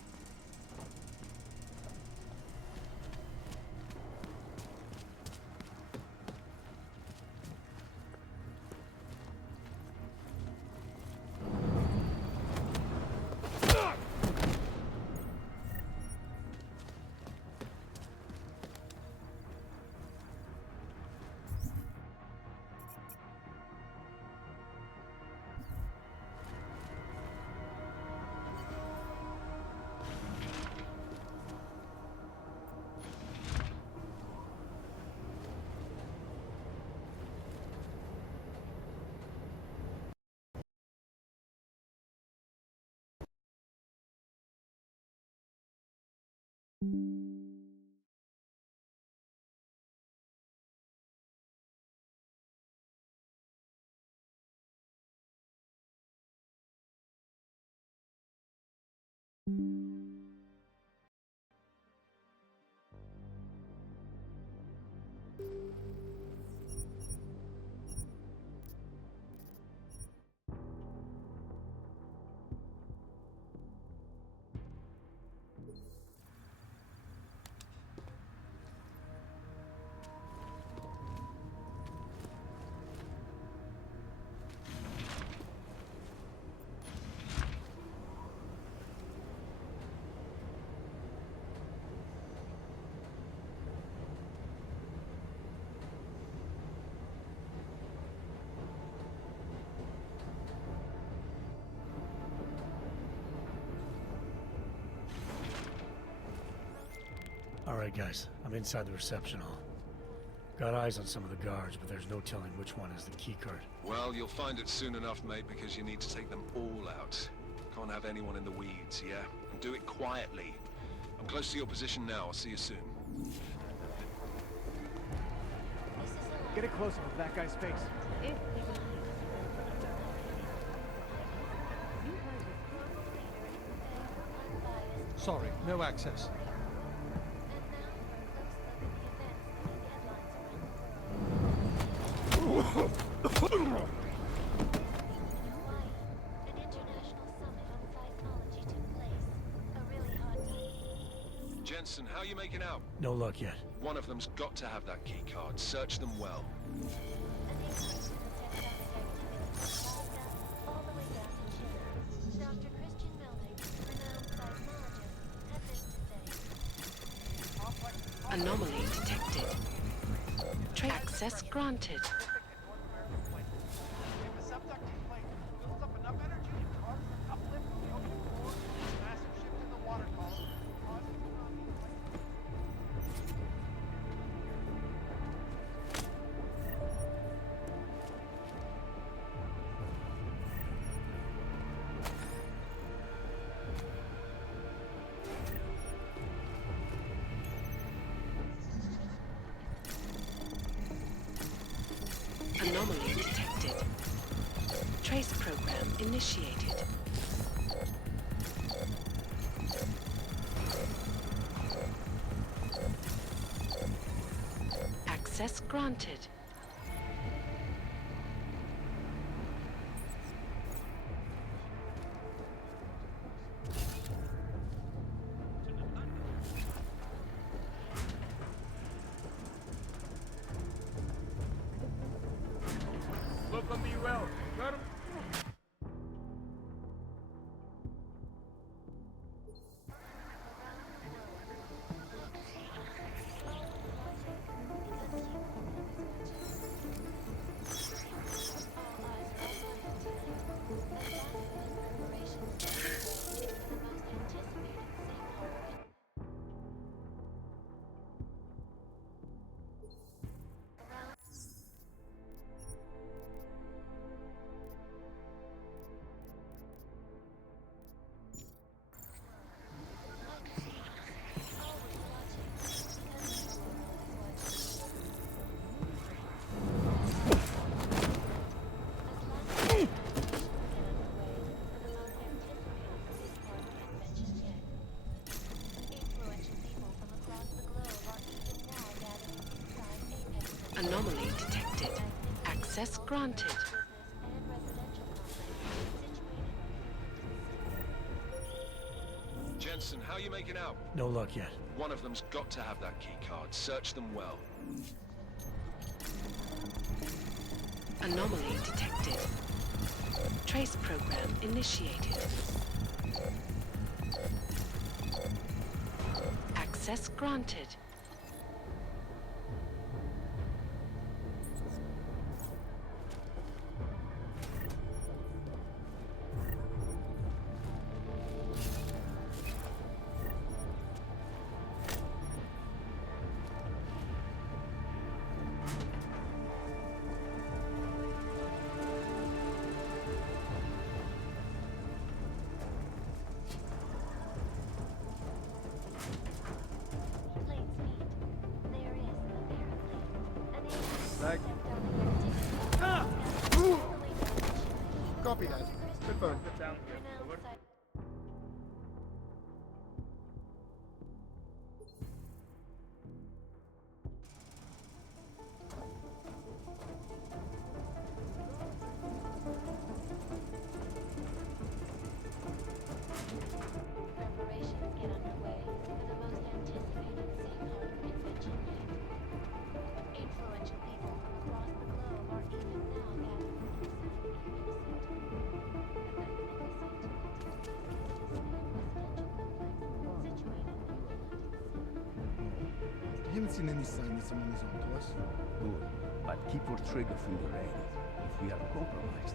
Alright guys, I'm inside the reception hall. Got eyes on some of the guards, but there's no telling which one has the keycard. Well, you'll find it soon enough, mate, because you need to take them all out. Can't have anyone in the weeds, yeah? And do it quietly. I'm close to your position now. I'll see you soon. Get a close-up of that guy's face. Sorry, no access. Jensen, how are you making out? No luck yet. One of them's got to have that key card. Search them well. Anomaly detected. Access granted. Anomaly detected. Trace program initiated. Access granted. Look on me well. Got him? Anomaly detected. Access granted. Jensen, how are you making out? No luck yet. One of them's got to have that key card. Search them well. Anomaly detected. Trace program initiated. Access granted. Copy that. Confirm. Preparations get underway for the most anticipated safe harbor convention yet. Influential people from across the globe are even now gathering You haven't seen any sign that someone is on to us? Good. But keep your trigger finger ready. If we are compromised.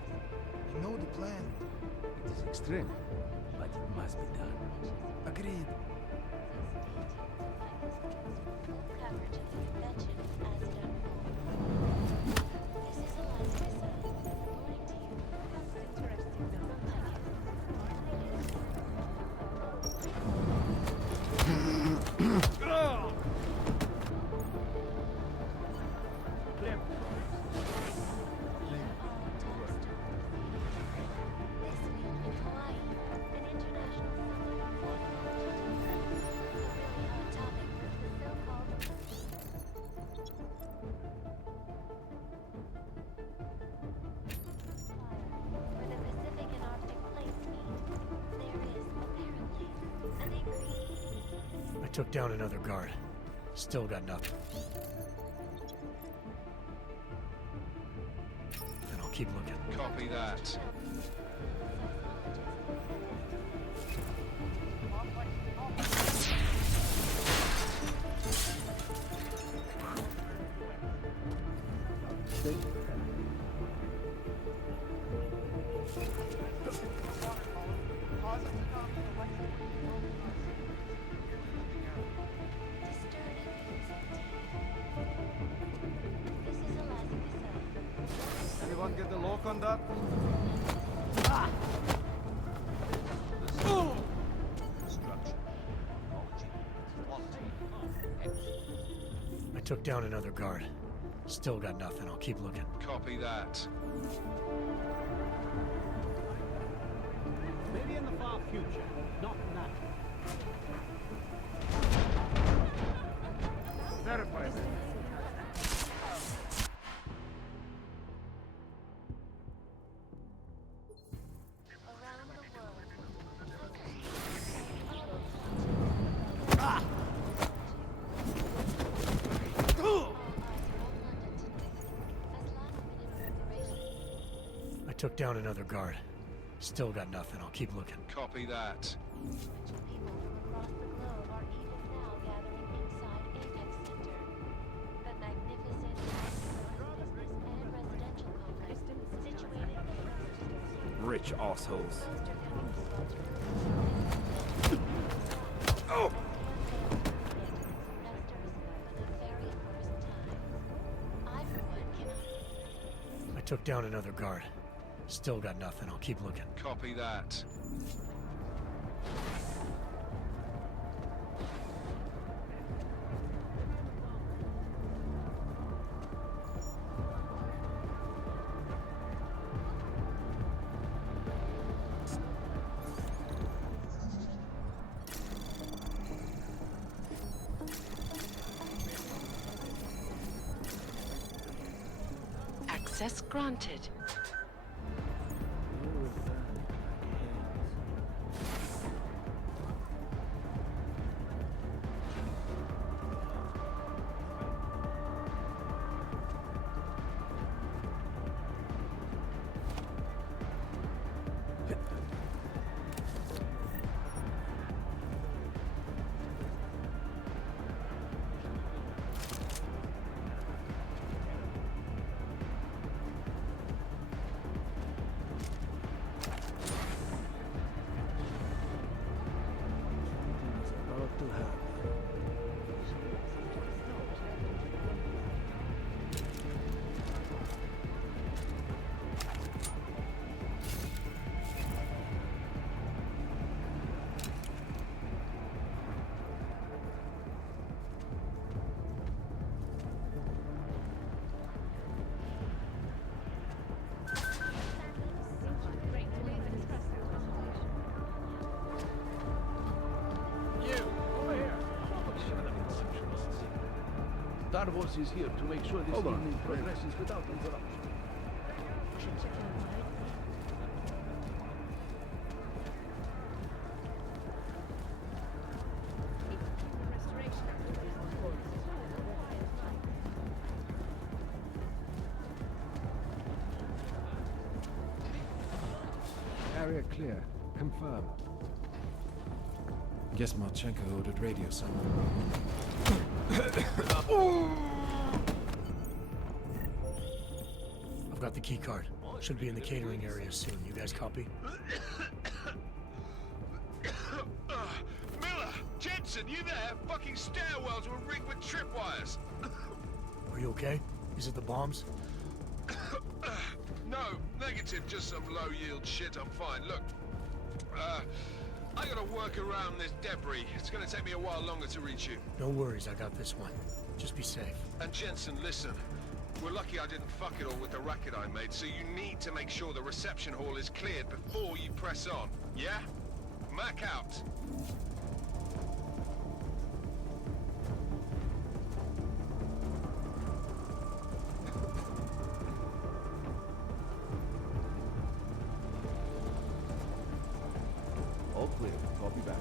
I know the plan. It is extreme, but it must be done. Agreed. coverage of the convention as it unfolds. This is Eliza Cassell, reporting to you from the most interesting I took down another guard. Still got nothing. And I'll keep looking. Copy that. Anyone get the lock on that? I took down another guard. Still got nothing. I'll keep looking. Copy that. Maybe in the far future, not now. Verify that. I took down another guard. Still got nothing. I'll keep looking. Copy that. people from across the globe are even now gathering inside Apex Center, the magnificent business and residential complex situated in the Rich assholes. Oh! I took down another guard. Still got nothing. I'll keep looking. Copy that. Access granted. Star Wars is here to make sure this Hold on. evening progresses without interruption. Area clear. Confirm. Guess Marchenko ordered radio somewhere. I've got the key card. Should be in the catering area soon. You guys copy? Miller! Jensen, you there? Fucking stairwells were rigged with tripwires. Are you okay? Is it the bombs? No, negative, just some low-yield shit. I'm fine. Look, I gotta work around this debris. It's gonna take me a while longer to reach you. No worries, I got this one. Just be safe. And Jensen, listen. We're lucky I didn't fuck it all with the racket I made, so you need to make sure the reception hall is cleared before you press on. Yeah? Mac out. All clear. Copy back.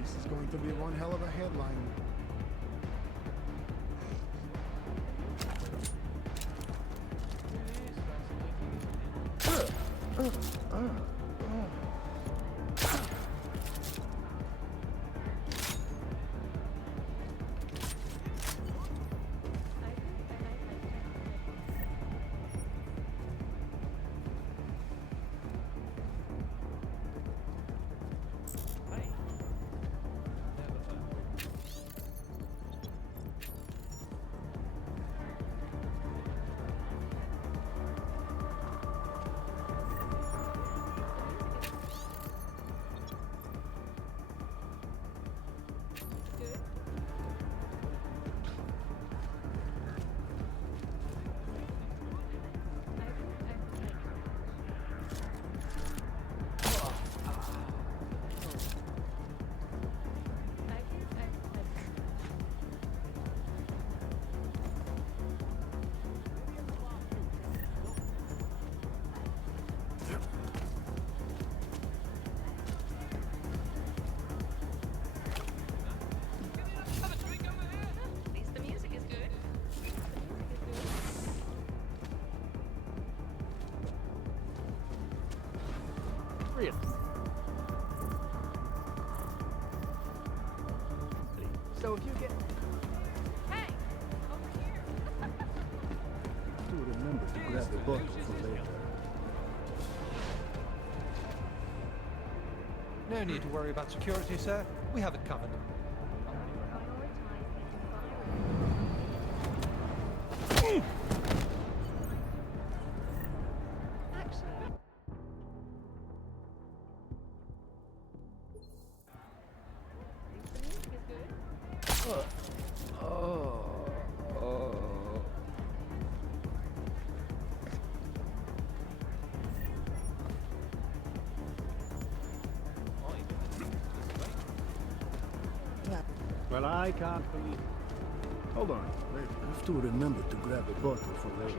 This is going to be one hell of a headline. So if you get... Hey! Over here! Do remember to grab the bottle for later. No need to worry about security, sir. We have it covered. Well, I can't believe... Hold on. I have to remember to grab a bottle for later.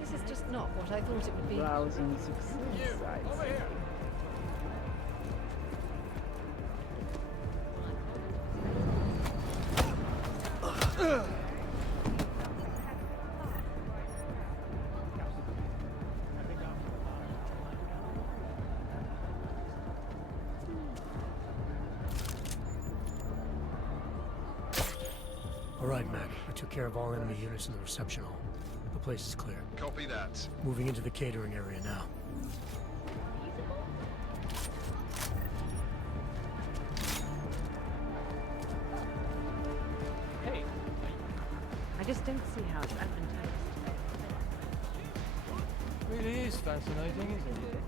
This is just not what I thought it would be. Browsing success. Over here! All right, Mac. I took care of all enemy units in the reception hall. The place is clear. Copy that. Moving into the catering area now. Hey, I just don't see how it's advantageous. really is fascinating, isn't it?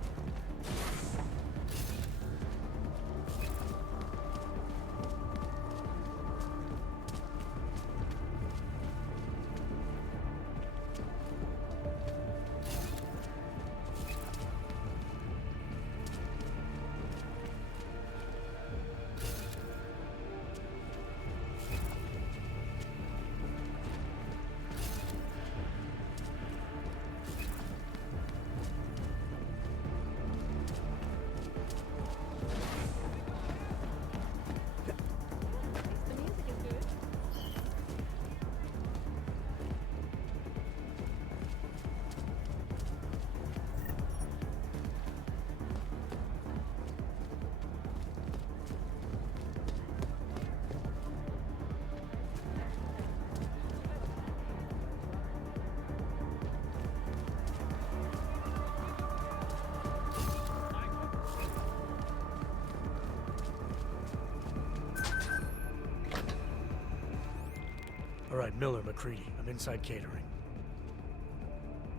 All right, Miller, McCready. I'm inside catering.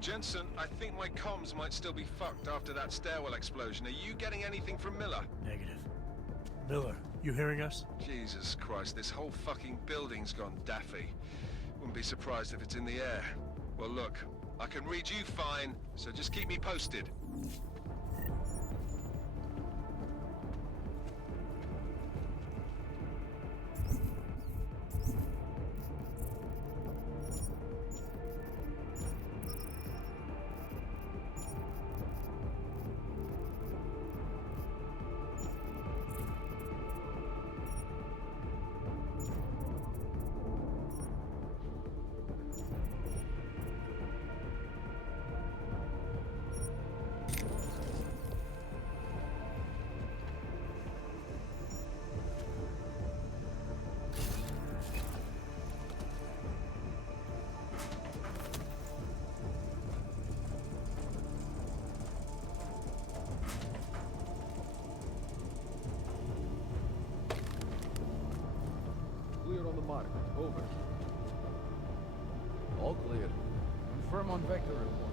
Jensen, I think my comms might still be fucked after that stairwell explosion. Are you getting anything from Miller? Negative. Miller, you hearing us? Jesus Christ, this whole fucking building's gone daffy. Wouldn't be surprised if it's in the air. Well, look, I can read you fine, so just keep me posted. Clear on the mark. Over. All clear. Confirm on vector report.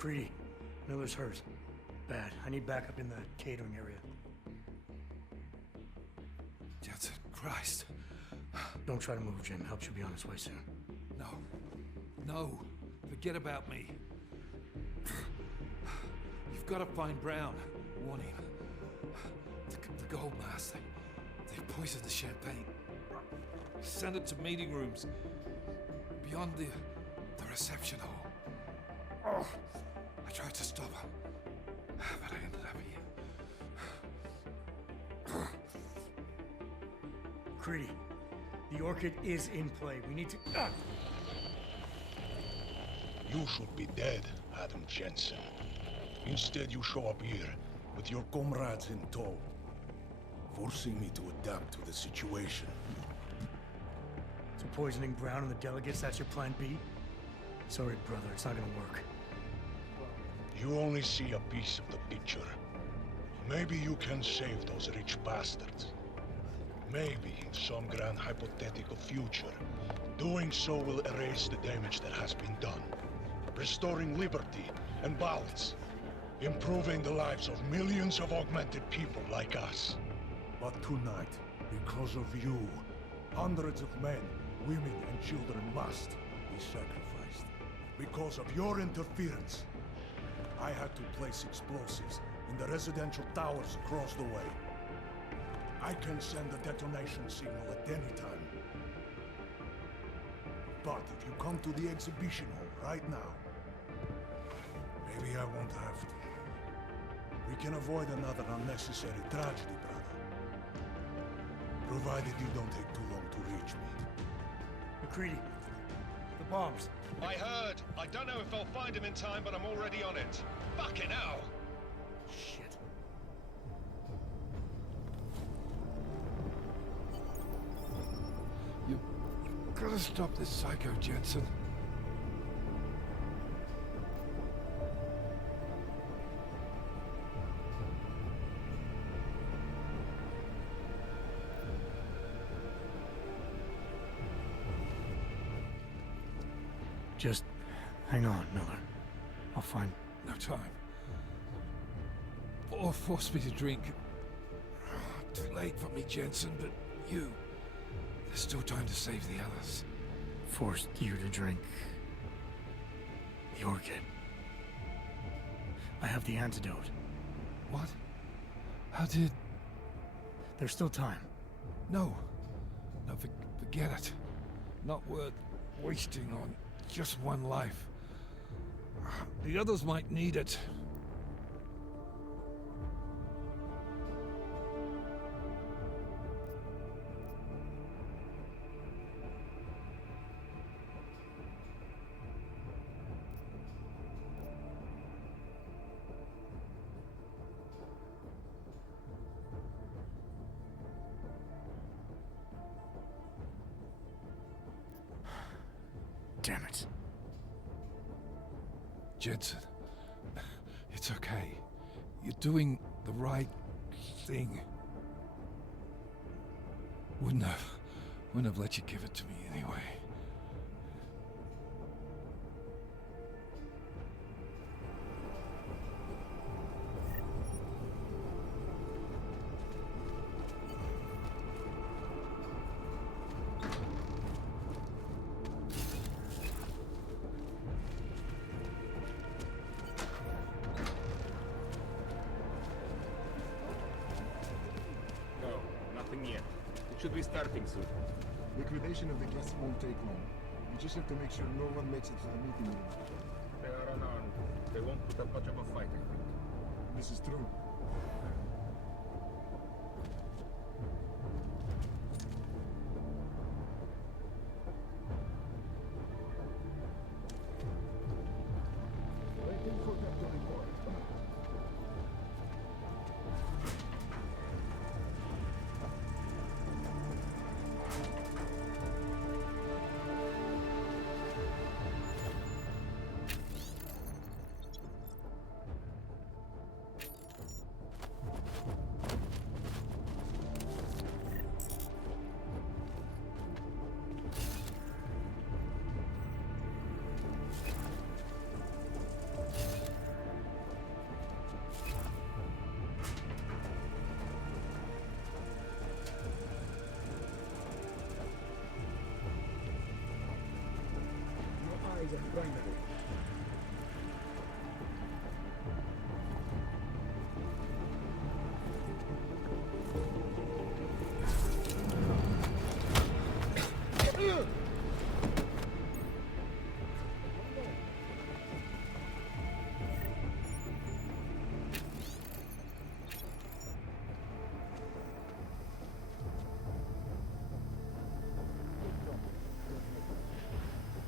Creedy, Miller's hurt. Bad. I need backup in the catering area. Jensen, Christ. Don't try to move, Jim. Help should be on its way soon. No. No. Forget about me. You've got to find Brown. Warn him. The gold mask. They poisoned the champagne. Send it to meeting rooms. Beyond the reception hall. Oh, I tried to stop him. But I ended up here. Creedy, the Orchid is in play. We need to... You should be dead, Adam Jensen. Instead, you show up here with your comrades in tow, forcing me to adapt to the situation. So poisoning Brown and the delegates, that's your plan B? Sorry, brother, it's not gonna work. You only see a piece of the picture. Maybe you can save those rich bastards. Maybe in some grand hypothetical future, doing so will erase the damage that has been done, restoring liberty and balance, improving the lives of millions of augmented people like us. But tonight, because of you, hundreds of men, women, and children must be sacrificed. Because of your interference, I had to place explosives in the residential towers across the way. I can send a detonation signal at any time. But if you come to the exhibition hall right now, maybe I won't have to. We can avoid another unnecessary tragedy, brother. Provided you don't take too long to reach me. McCready, the bombs. I heard. I don't know if I'll find him in time, but I'm already on it. Fucking hell! Shit. You gotta stop this psycho, Jensen. Just hang on, Miller. I'll find... No time. Or force me to drink. Too late for me, Jensen, but you... There's still time to save the others. Forced you to drink... the Orchid. I have the antidote. What? How did... There's still time. No. No, forget it. Not worth wasting on just one life. The others might need it. Damn it. Jensen, it's okay. You're doing the right thing. Wouldn't have let you give it to me anyway. Should be starting soon. Liquidation of the guests won't take long. We just have to make sure no one makes it to the meeting room. They are unarmed. They won't put up much of a fight, I think. This is true. Waiting for them to report. primary.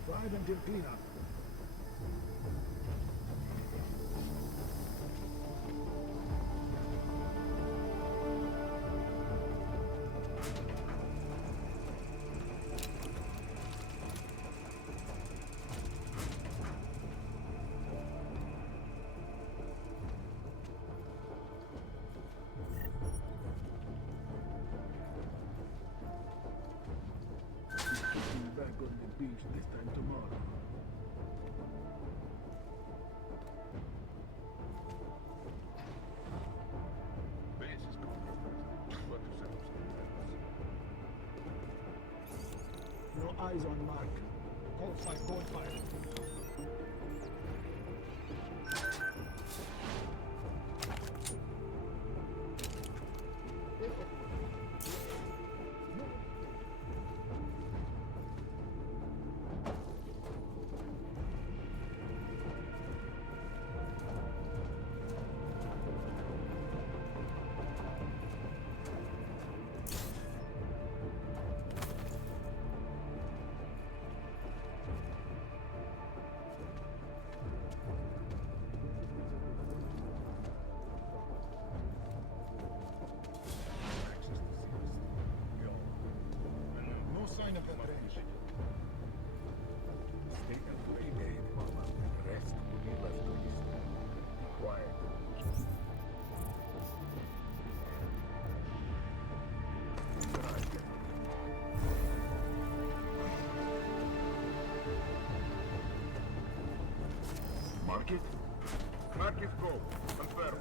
Drive until cleanup. Back on the beach this time tomorrow. Base is compromised. What to set up some defense? No eyes on Mark. Hold fire, hold fire. No sign of that range. Stay and relay, Mama. The rest will be left to history. Be quiet. Mark it. Mark it, go. Confirm.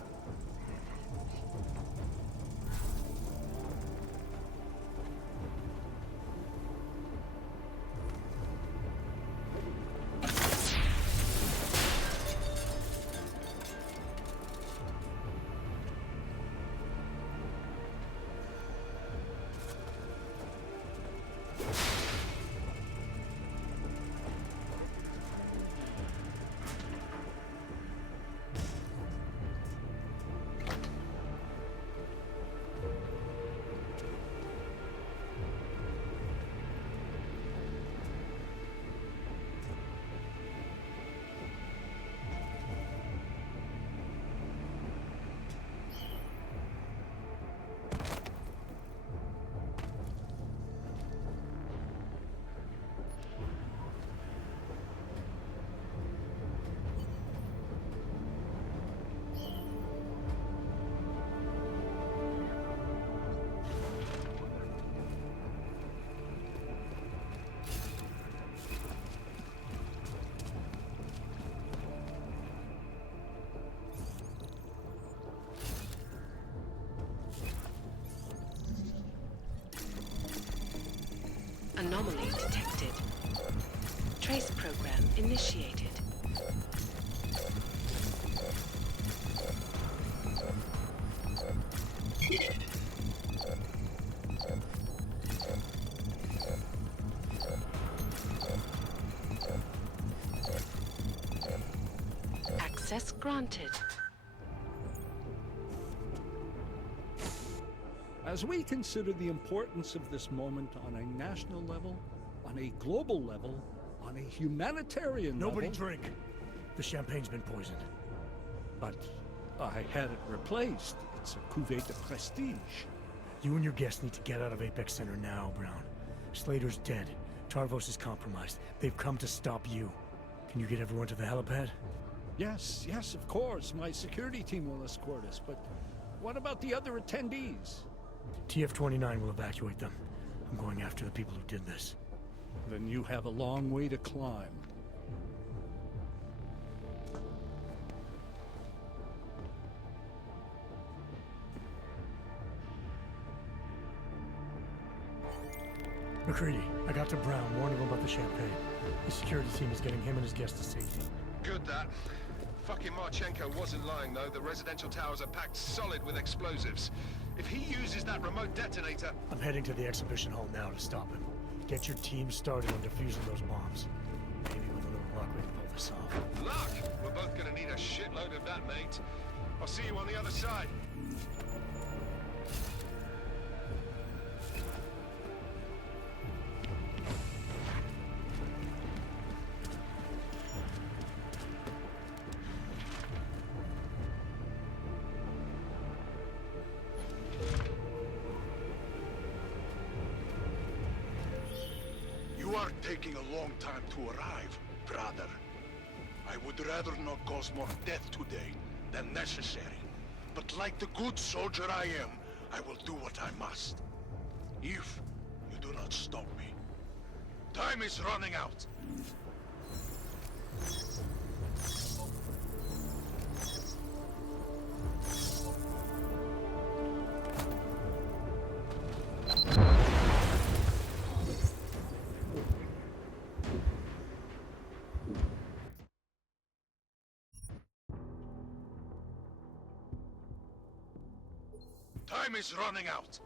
Anomaly detected. Trace program initiated. Access granted. As we consider the importance of this moment on a national level, on a global level, on a humanitarian Nobody level... drink. The champagne's been poisoned. But I had it replaced. It's a cuvée de prestige. You and your guests need to get out of Apex Center now, Brown. Slater's dead. Tarvos is compromised. They've come to stop you. Can you get everyone to the helipad? Yes, of course. My security team will escort us, but what about the other attendees? TF-29 will evacuate them. I'm going after the people who did this. Then you have a long way to climb. McCready, I got to Brown, warned him about the champagne. The security team is getting him and his guests to safety. Good that. Fucking Marchenko wasn't lying though. The residential towers are packed solid with explosives. If he uses that remote detonator... I'm heading to the exhibition hall now to stop him. Get your team started on defusing those bombs. Maybe with a little luck we can pull this off. Luck! We're both gonna need a shitload of that, mate. I'll see you on the other side. You are taking a long time to arrive, brother. I would rather not cause more death today than necessary. But like the good soldier I am, I will do what I must. If you do not stop me. Time is running out. Time is running out.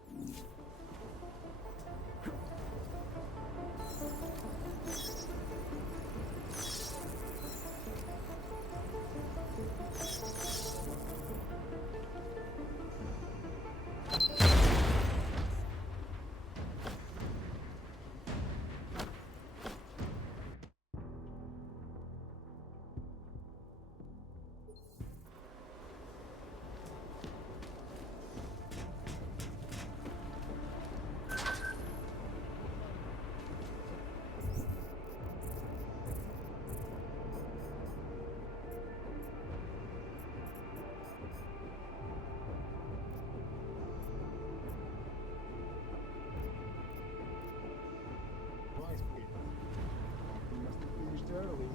You must have finished early.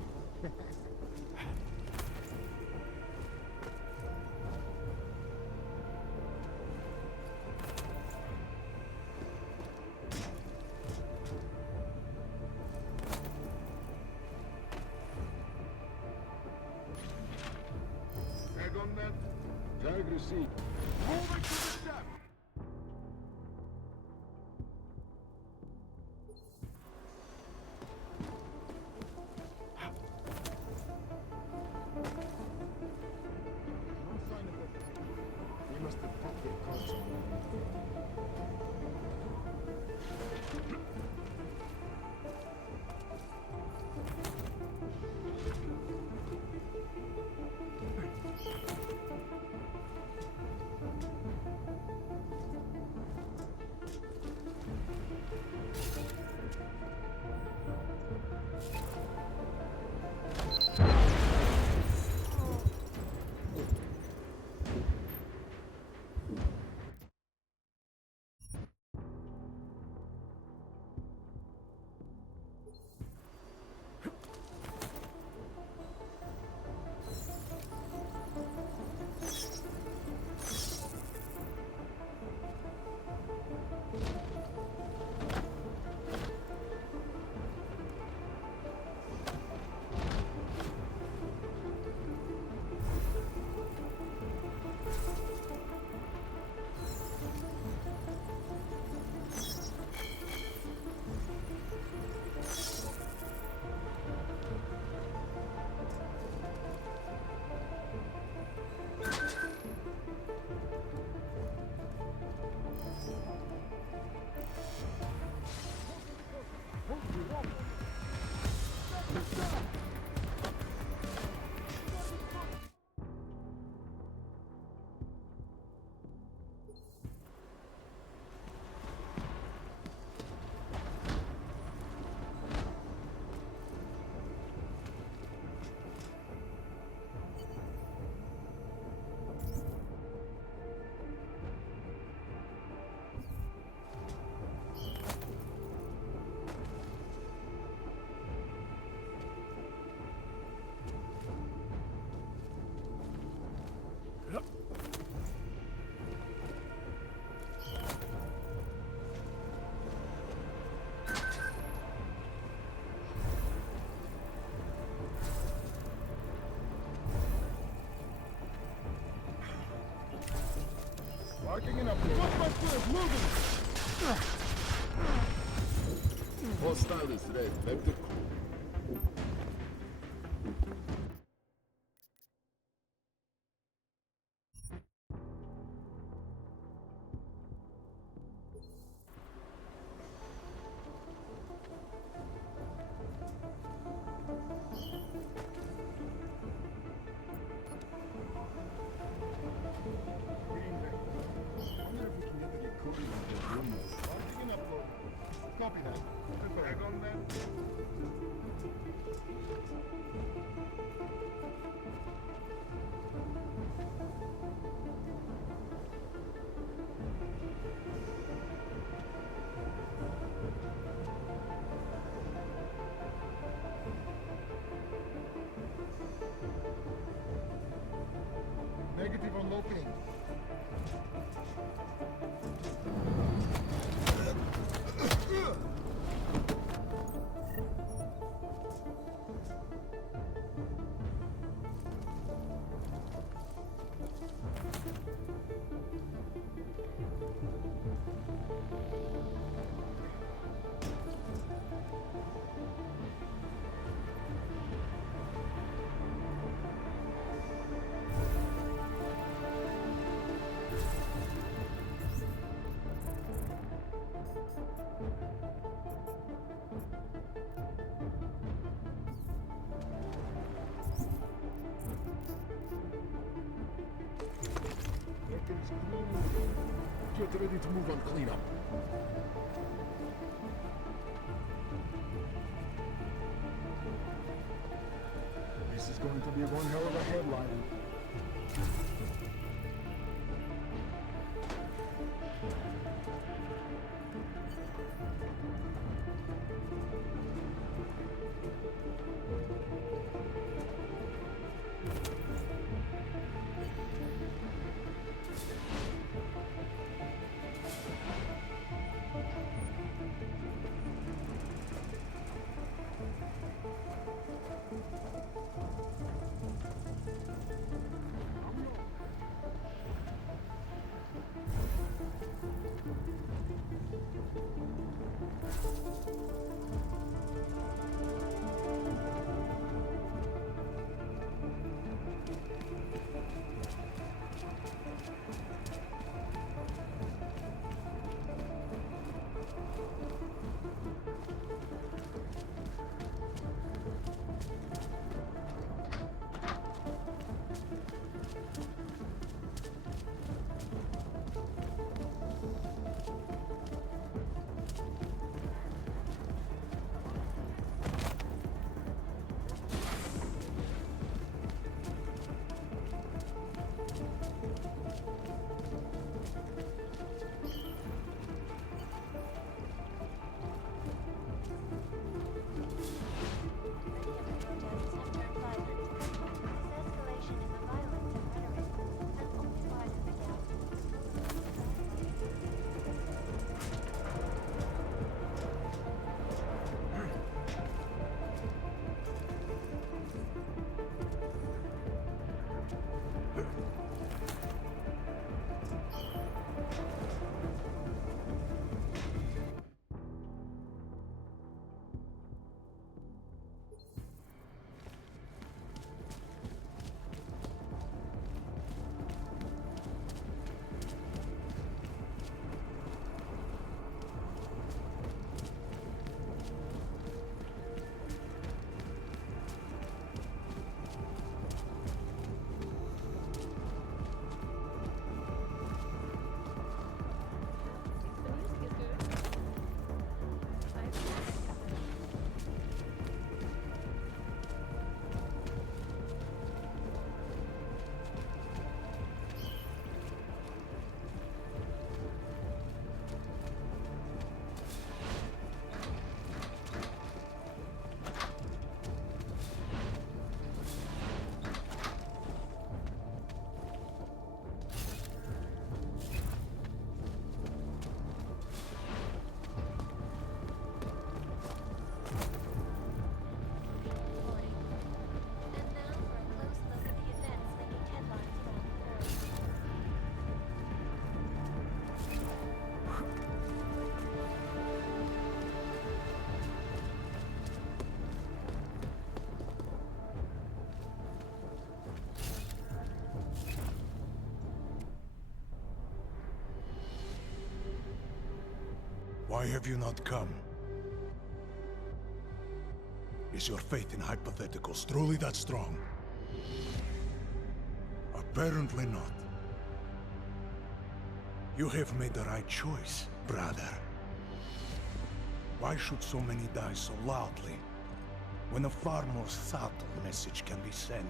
Tag on that? Tag receipt. Moving to the step! No sign of that package. We must have put their cards on. Marking an upload. What's my foot? Moving! Hostile is red. Vector cool. Copy that. Back on that. Negative on locating. Get ready to move on cleanup. This is going to be one hell of a headline. Why have you not come? Is your faith in hypotheticals truly that strong? Apparently not. You have made the right choice, brother. Why should so many die so loudly, when a far more subtle message can be sent?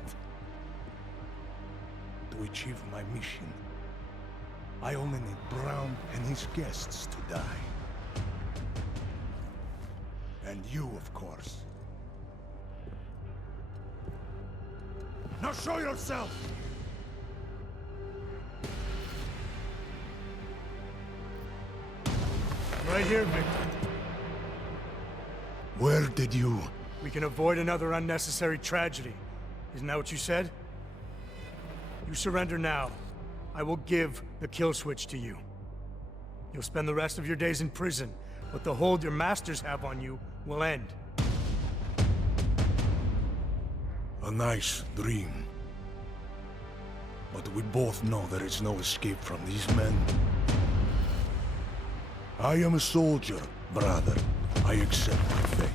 To achieve my mission, I only need Brown and his guests to die. And you, of course. Now show yourself! Right here, Victor. Where did you... We can avoid another unnecessary tragedy. Isn't that what you said? You surrender now. I will give the kill switch to you. You'll spend the rest of your days in prison, but the hold your masters have on you will end. A nice dream. But we both know there is no escape from these men. I am a soldier, brother. I accept my fate.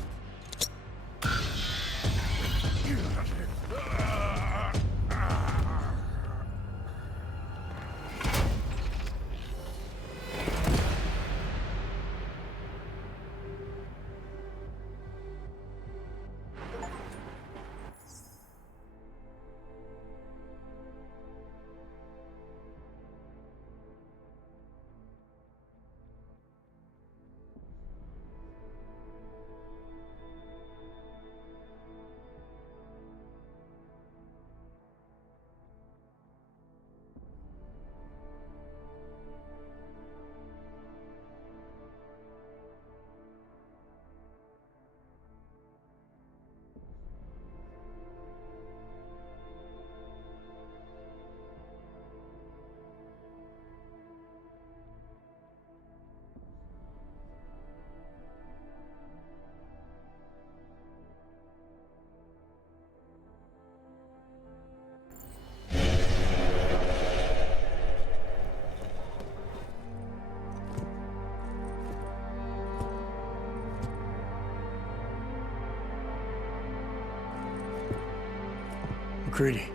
McCready,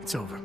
it's over.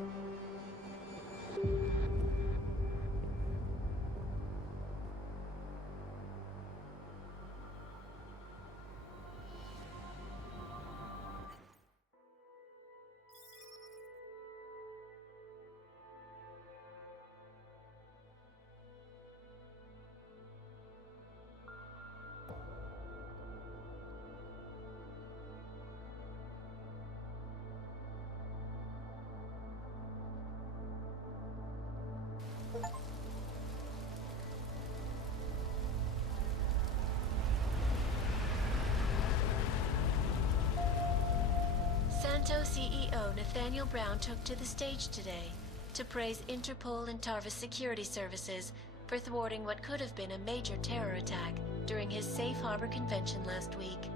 Santo CEO Nathaniel Brown took to the stage today to praise Interpol and Tarvis security services for thwarting what could have been a major terror attack during his Safe Harbor convention last week.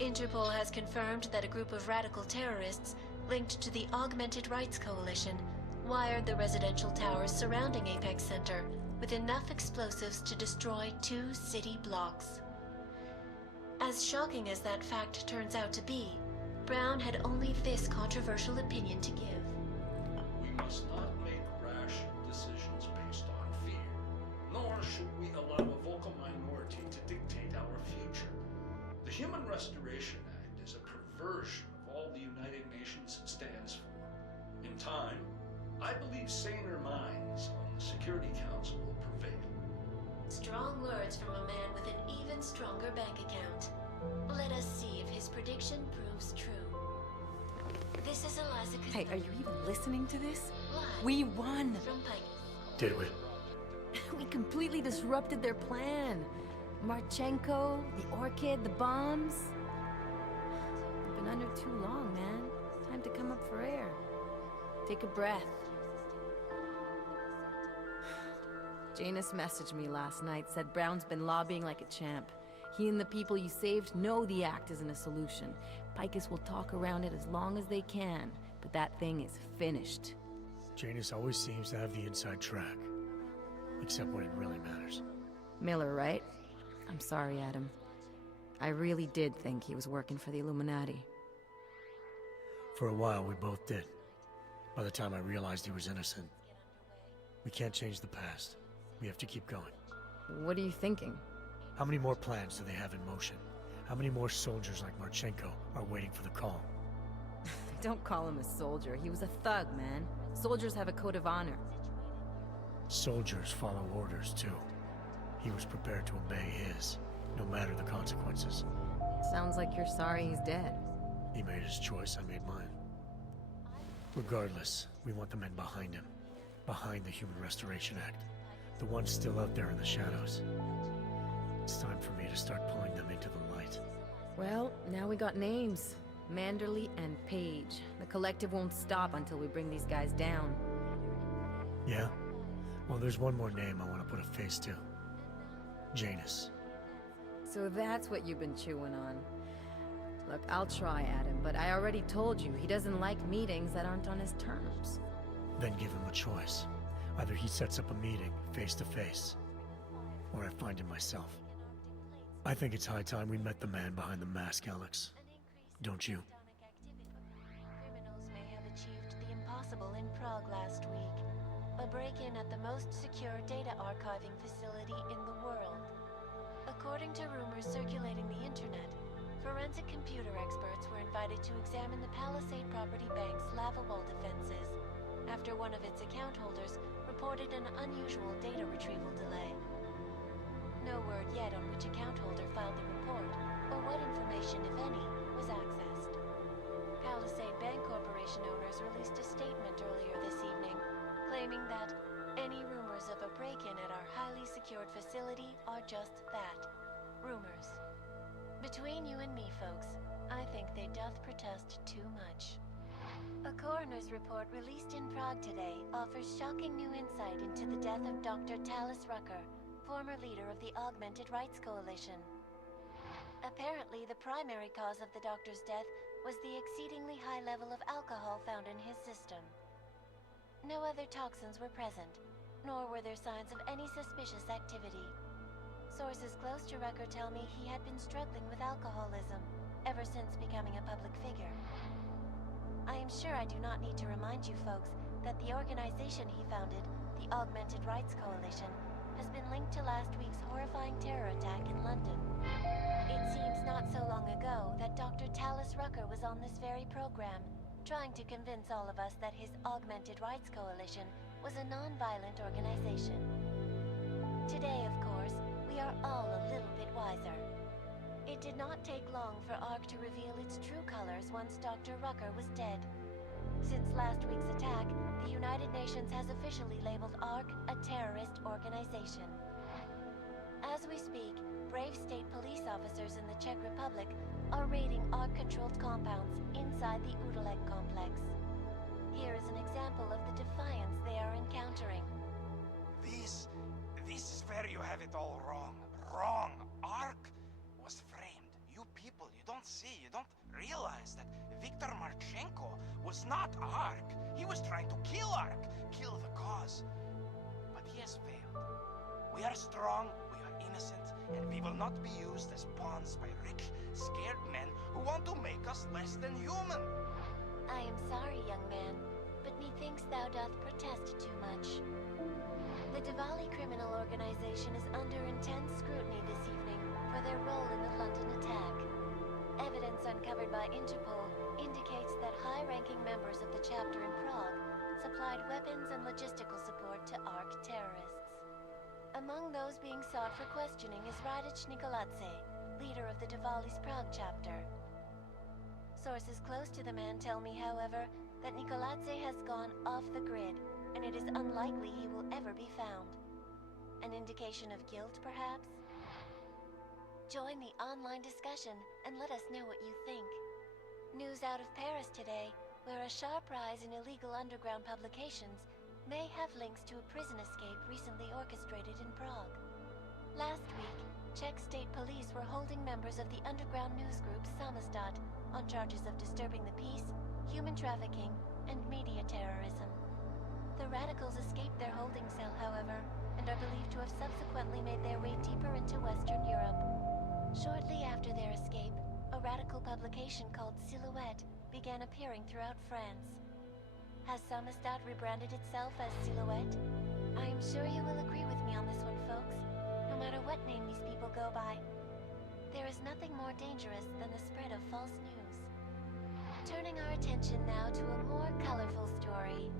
Interpol has confirmed that a group of radical terrorists linked to the Augmented Rights Coalition wired the residential towers surrounding Apex Center with enough explosives to destroy 2 city blocks. As shocking as that fact turns out to be, Brown had only this controversial opinion to give. We must not make rash decisions based on fear, nor should we allow a vocal minority to dictate our future. The Human Restoration Act is a perversion of all the United Nations stands for. In time, I believe saner minds on the Security Council will prevail. Strong words from a man with an even stronger bank account. Let us see if his prediction proves true. This is Eliza. Hey, are you even listening to this? We won! Did we? We completely disrupted their plan. Marchenko, the Orchid, the bombs. We've been under too long, man. Time to come up for air. Take a breath. Janus messaged me last night, said Brown's been lobbying like a champ. He and the people you saved know the act isn't a solution. Picus will talk around it as long as they can, but that thing is finished. Janus always seems to have the inside track. Except when it really matters. Miller, right? I'm sorry, Adam. I really did think he was working for the Illuminati. For a while, we both did. By the time I realized he was innocent. We can't change the past. We have to keep going. What are you thinking? How many more plans do they have in motion? How many more soldiers like Marchenko are waiting for the call? Don't call him a soldier. He was a thug, man. Soldiers have a code of honor. Soldiers follow orders, too. He was prepared to obey his, no matter the consequences. Sounds like you're sorry he's dead. He made his choice, I made mine. Regardless, we want the men behind him. Behind the Human Restoration Act. The ones still out there in the shadows. It's time for me to start pulling them into the light. Well, now we got names. Manderley and Page. The collective won't stop until we bring these guys down. Yeah? Well, there's one more name I want to put a face to. Janus. So that's what you've been chewing on. Look, I'll try, Adam, but I already told you he doesn't like meetings that aren't on his terms. Then give him a choice. Either he sets up a meeting, face to face, or I find him myself. I think it's high time we met the man behind the mask, Alex. Don't you? Criminals may have achieved the impossible in Prague last week. A break-in at the most secure data archiving facility in the world. According to rumors circulating the internet, forensic computer experts were invited to examine the Palisade Property Bank's lava wall defenses after one of its account holders reported an unusual data retrieval delay. No word yet on which account holder filed the report, or what information, if any, was accessed. Palisade Bank Corporation owners released a statement earlier this evening, claiming that any rumors of a break-in at our highly secured facility are just that, rumors. Between you and me, folks, I think they doth protest too much. A coroner's report released in Prague today offers shocking new insight into the death of Dr. Talis Rucker, former leader of the Augmented Rights Coalition. Apparently, the primary cause of the doctor's death was the exceedingly high level of alcohol found in his system. No other toxins were present, nor were there signs of any suspicious activity. Sources close to Rucker tell me he had been struggling with alcoholism ever since becoming a public figure. I am sure I do not need to remind you folks that the organization he founded, the Augmented Rights Coalition, has been linked to last week's horrifying terror attack in London. It seems not so long ago that Dr. Talis Rucker was on this very program, trying to convince all of us that his Augmented Rights Coalition was a non-violent organization. Today, of course, we are all a little bit wiser. It did not take long for ARC to reveal its true colors once Dr. Rucker was dead. Since last week's attack, the United Nations has officially labeled ARC a terrorist organization. As we speak, brave state police officers in the Czech Republic are raiding ARC-controlled compounds inside the Udalek complex. Here is an example of the defiance they are encountering. This is where you have it all wrong. Wrong. ARC was framed. You people, you don't see, you don't realize that Viktor Marchenko was not ARC. He was trying to kill ARC, kill the cause. But he has failed. We are strong, we are innocent, and we will not be used as pawns by rich, scared men who want to make us less than human. I am sorry, young man, but methinks thou doth protest too much. The Diwali criminal organization is under intense scrutiny this evening for their role in the London attack. Evidence uncovered by Interpol indicates that high-ranking members of the chapter in Prague supplied weapons and logistical support to ARC terrorists. Among those being sought for questioning is Radic Nikoladze, leader of the Diwali's Prague chapter. Sources close to the man tell me, however, that Nikoladze has gone off the grid, and it is unlikely he will ever be found. An indication of guilt, perhaps? Join the online discussion and let us know what you think. News out of Paris today, where a sharp rise in illegal underground publications may have links to a prison escape recently orchestrated in Prague. Last week, Czech state police were holding members of the underground news group Samizdat on charges of disturbing the peace, human trafficking, and media terrorism. The radicals escaped their holding cell, however, and and are believed to have subsequently made their way deeper into Western Europe. Shortly after their escape, a radical publication called Silhouette began appearing throughout France. Has Samizdat rebranded itself as Silhouette? I am sure you will agree with me on this one, folks, no matter what name these people go by. There is nothing more dangerous than the spread of false news. Turning our attention now to a more colorful story.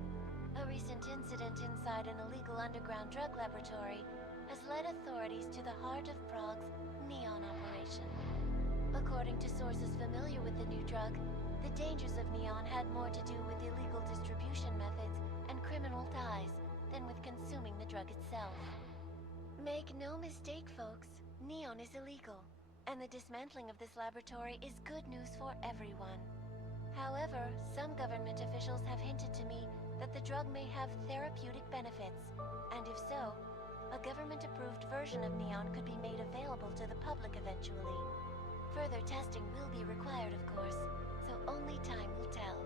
A recent incident inside an illegal underground drug laboratory has led authorities to the heart of Prague's Neon operation. According to sources familiar with the new drug, the dangers of Neon had more to do with illegal distribution methods and criminal ties than with consuming the drug itself. Make no mistake, folks, Neon is illegal, and the dismantling of this laboratory is good news for everyone. However, some government officials have hinted to me that the drug may have therapeutic benefits, and if so, a government-approved version of Neon could be made available to the public eventually. Further testing will be required, of course, so only time will tell.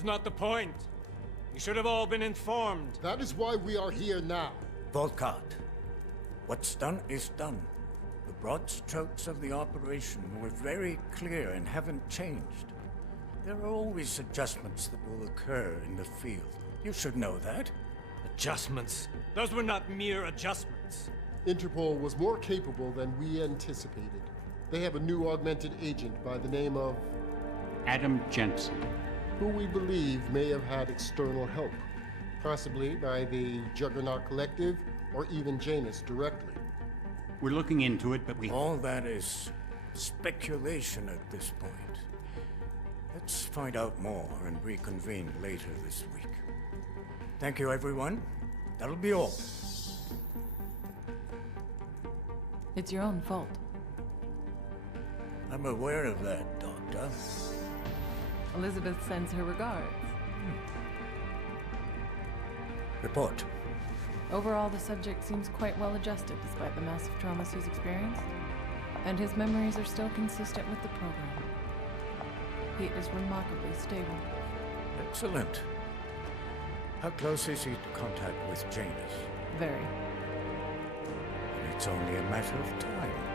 That's not the point. You should have all been informed. That is why we are here now. Volkart, what's done is done. The broad strokes of the operation were very clear and haven't changed. There are always adjustments that will occur in the field. You should know that. Adjustments? Those were not mere adjustments. Interpol was more capable than we anticipated. They have a new augmented agent by the name of Adam Jensen, who we believe may have had external help, possibly by the Juggernaut Collective or even Janus directly. We're looking into it, but all that is speculation at this point. Let's find out more and reconvene later this week. Thank you, everyone. That'll be all. It's your own fault. I'm aware of that, Doctor. Elizabeth sends her regards. Report. Overall, the subject seems quite well adjusted despite the massive traumas he's experienced, and his memories are still consistent with the program. He is remarkably stable. Excellent. How close is he to contact with Janus? Very. And it's only a matter of time.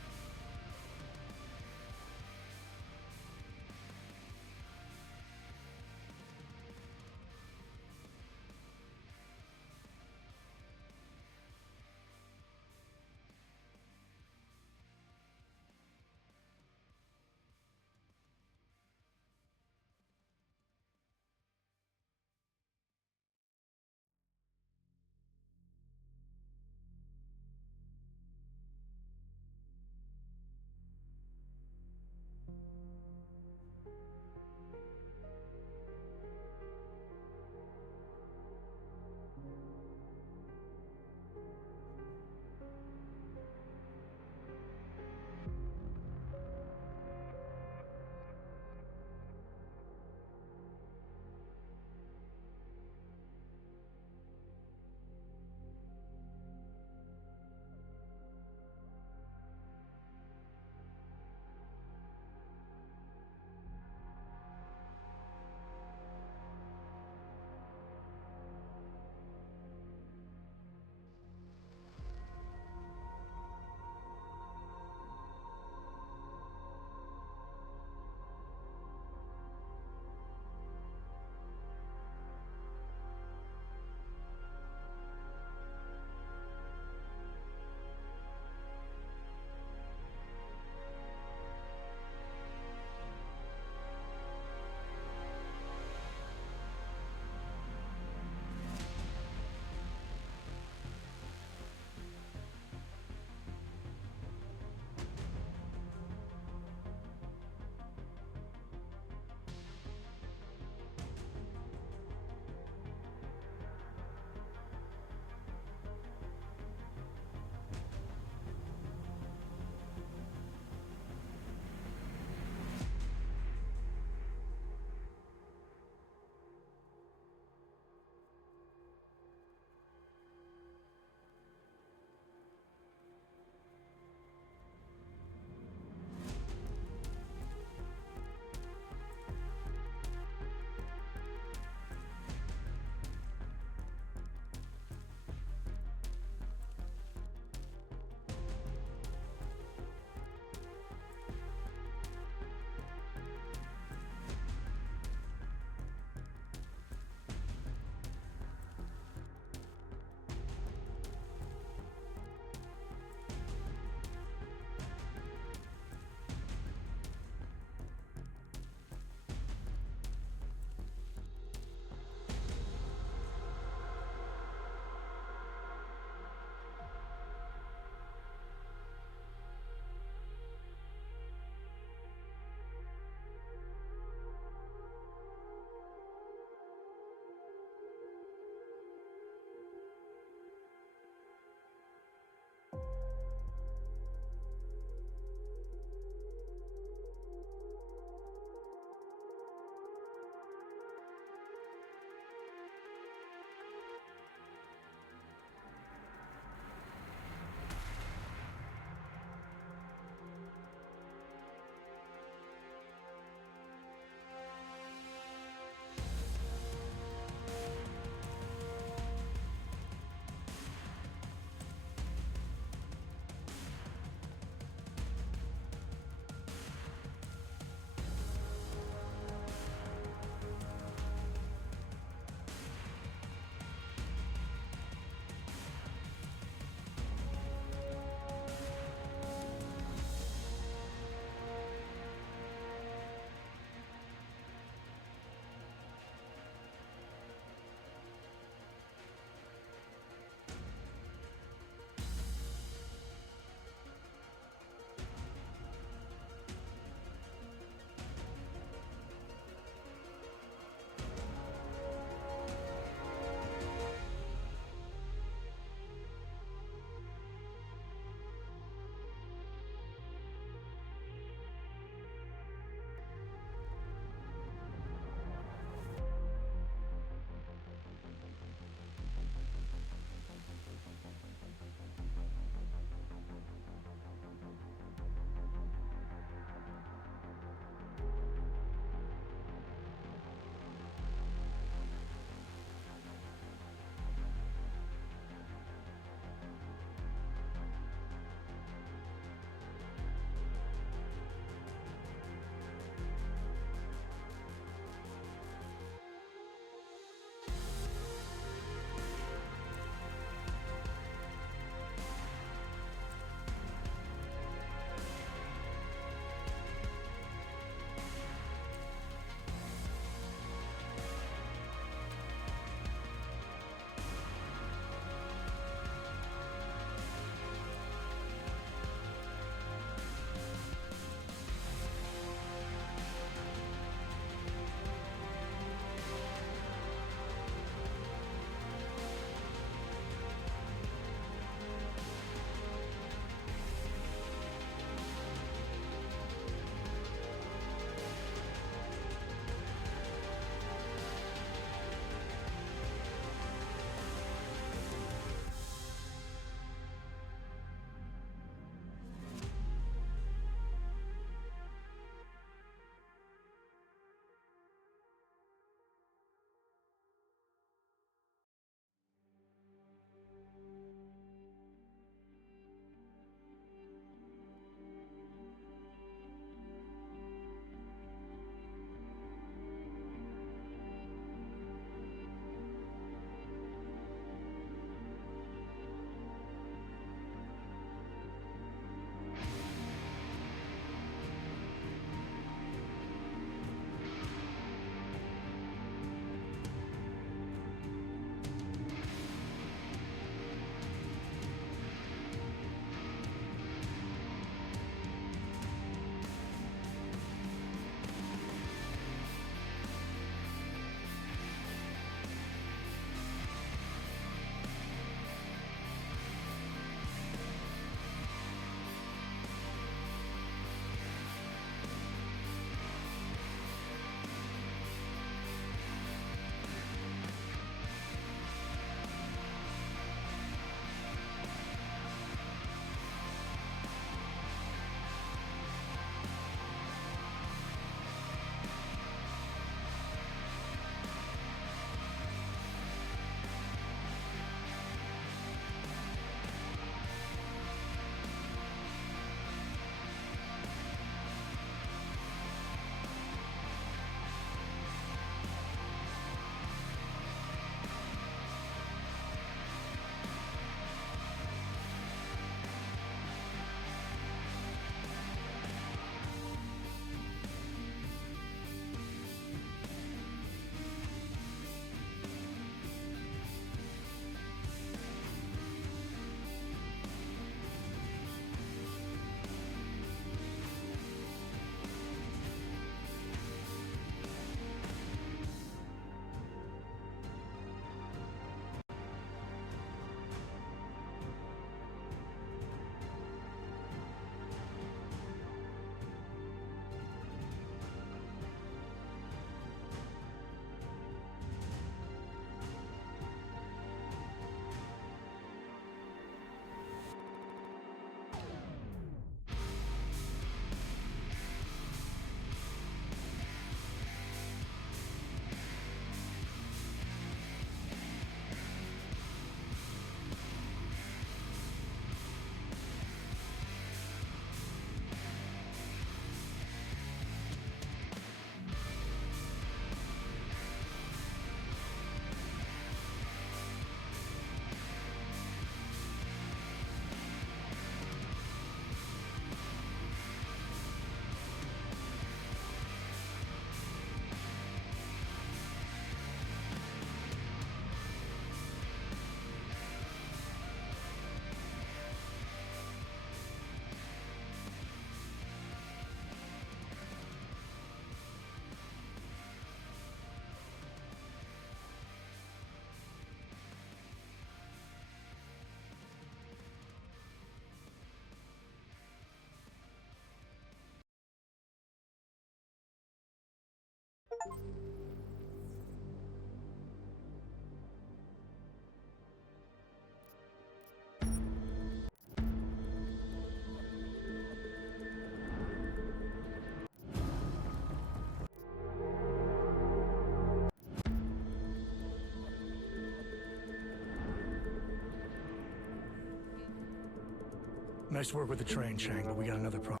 Nice work with the train, Chang, but we got another problem.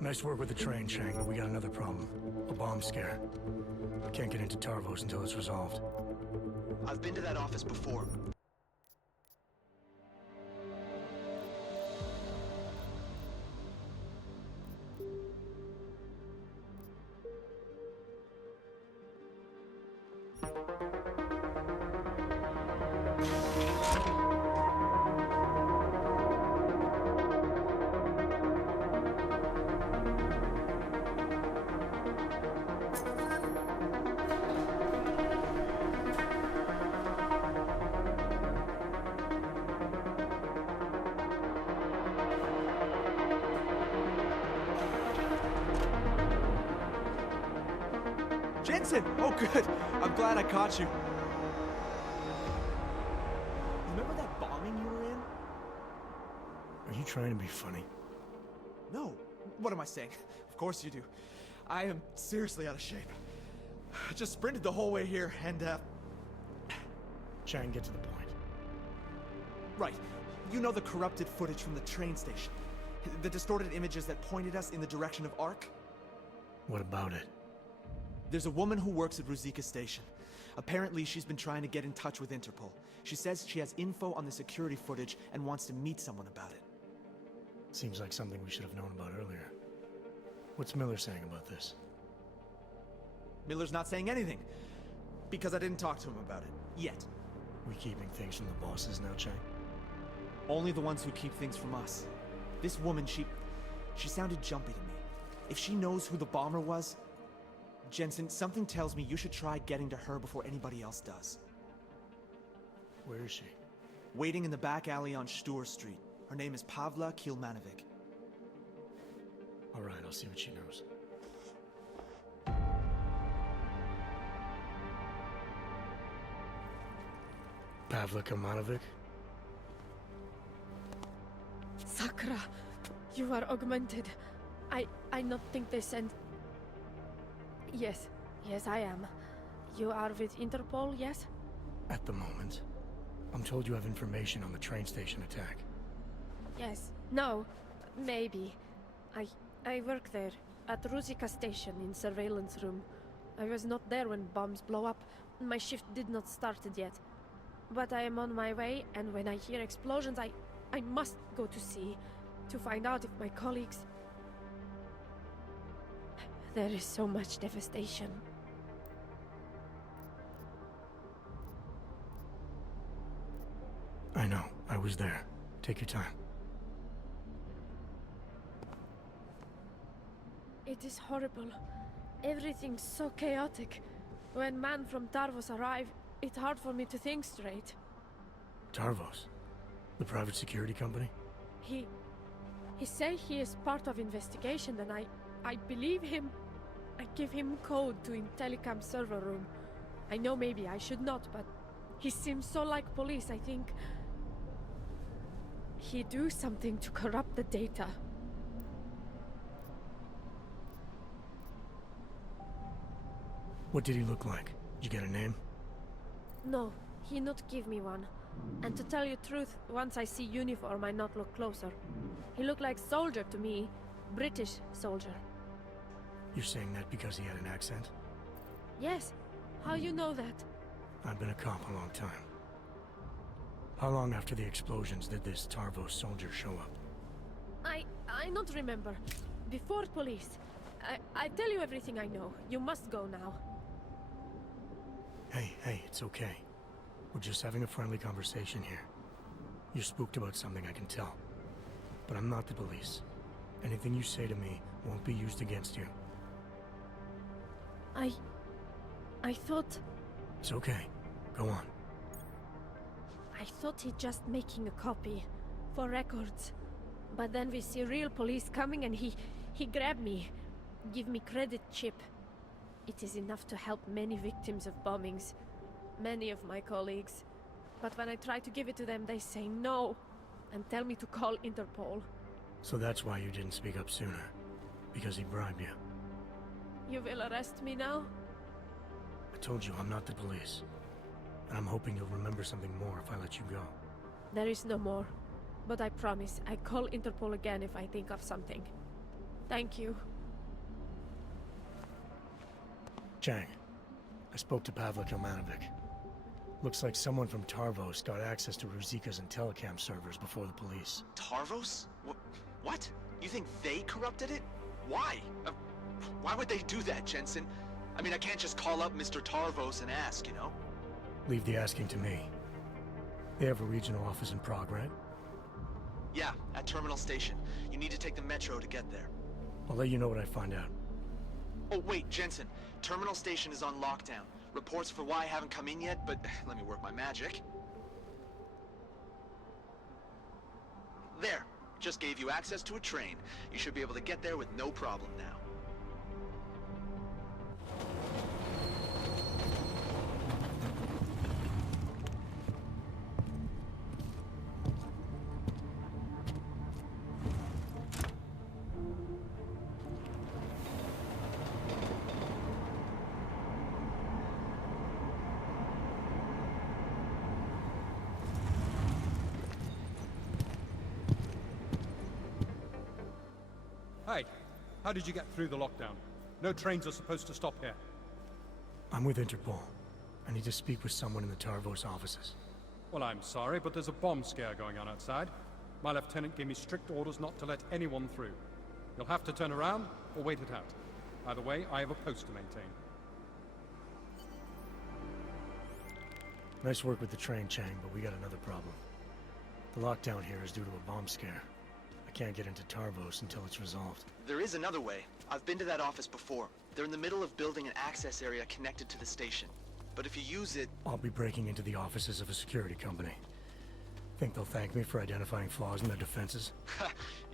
Nice work with the train, Chang, but we got another problem. A bomb scare. Can't get into Tarvos until it's resolved. I've been to that office before. Jensen! Oh, good. I'm glad I caught you. Remember that bombing you were in? Are you trying to be funny? No. What am I saying? Of course you do. I am seriously out of shape. I just sprinted the whole way here, and, Chang, get to the point. Right. You know the corrupted footage from the train station. The distorted images that pointed us in the direction of Ark? What about it? There's a woman who works at Ruzicka Station. Apparently, she's been trying to get in touch with Interpol. She says she has info on the security footage and wants to meet someone about it. Seems like something we should have known about earlier. What's Miller saying about this? Miller's not saying anything, because I didn't talk to him about it, yet. We keeping things from the bosses now, Chang? Only the ones who keep things from us. This woman, she sounded jumpy to me. If she knows who the bomber was, Jensen, something tells me you should try getting to her before anybody else does. Where is she? Waiting in the back alley on Stur Street. Her name is Pavla Kilmanovic. All right, I'll see what she knows. Pavla Kilmanovic? Sakra, you are augmented. I not think they sent... Yes, I am. You are with Interpol, yes? At the moment. I'm told you have information on the train station attack. Yes. No. Maybe. I work there, at Ruzicka Station in surveillance room. I was not there when bombs blow up. My shift did not started yet. But I am on my way, and when I hear explosions, I must go to see, to find out if my colleagues... There is so much devastation. I know. I was there. Take your time. It is horrible. Everything's so chaotic. When men from Tarvos arrive, it's hard for me to think straight. Tarvos? The private security company? He say he is part of investigation, and I believe him. I give him code to Intellicam server room. I know maybe I should not, but he seems so like police, I think. He do something to corrupt the data. What did he look like? Did you get a name? No, he not give me one. And to tell you truth, once I see uniform, I not look closer. He look like soldier to me. British soldier. You're saying that because he had an accent? Yes. How you know that? I've been a cop a long time. How long after the explosions did this Tarvos soldier show up? I not remember. Before police. I tell you everything I know. You must go now. Hey, it's okay. We're just having a friendly conversation here. You're spooked about something, I can tell. But I'm not the police. Anything you say to me won't be used against you. I thought... It's okay. Go on. I thought he just making a copy. For records. But then we see real police coming and he grabbed me. Give me credit chip. It is enough to help many victims of bombings. Many of my colleagues. But when I try to give it to them, they say no. And tell me to call Interpol. So that's why you didn't speak up sooner. Because he bribed you. You will arrest me now? I told you I'm not the police. And I'm hoping you'll remember something more if I let you go. There is no more. But I promise, I call Interpol again if I think of something. Thank you. Chang, I spoke to Pavlik Ilmanovic. Looks like someone from Tarvos got access to Ruzika's and Telecam servers before the police. Tarvos? What? You think they corrupted it? Why? Why would they do that, Jensen? I mean, I can't just call up Mr. Tarvos and ask, you know? Leave the asking to me. They have a regional office in Prague, right? Yeah, at Terminal Station. You need to take the metro to get there. I'll let you know what I find out. Oh, wait, Jensen. Terminal Station is on lockdown. Reports for why haven't come in yet, but let me work my magic. There. Just gave you access to a train. You should be able to get there with no problem now. Hey, how did you get through the lockdown? No trains are supposed to stop here. I'm with Interpol. I need to speak with someone in the Tarvos offices. Well, I'm sorry, but there's a bomb scare going on outside. My lieutenant gave me strict orders not to let anyone through. You'll have to turn around or wait it out. Either way, I have a post to maintain. Nice work with the train, Chang, but we got another problem. The lockdown here is due to a bomb scare. I can't get into Tarvos until it's resolved. There is another way. I've been to that office before. They're in the middle of building an access area connected to the station. But if you use it... I'll be breaking into the offices of a security company. Think they'll thank me for identifying flaws in their defenses?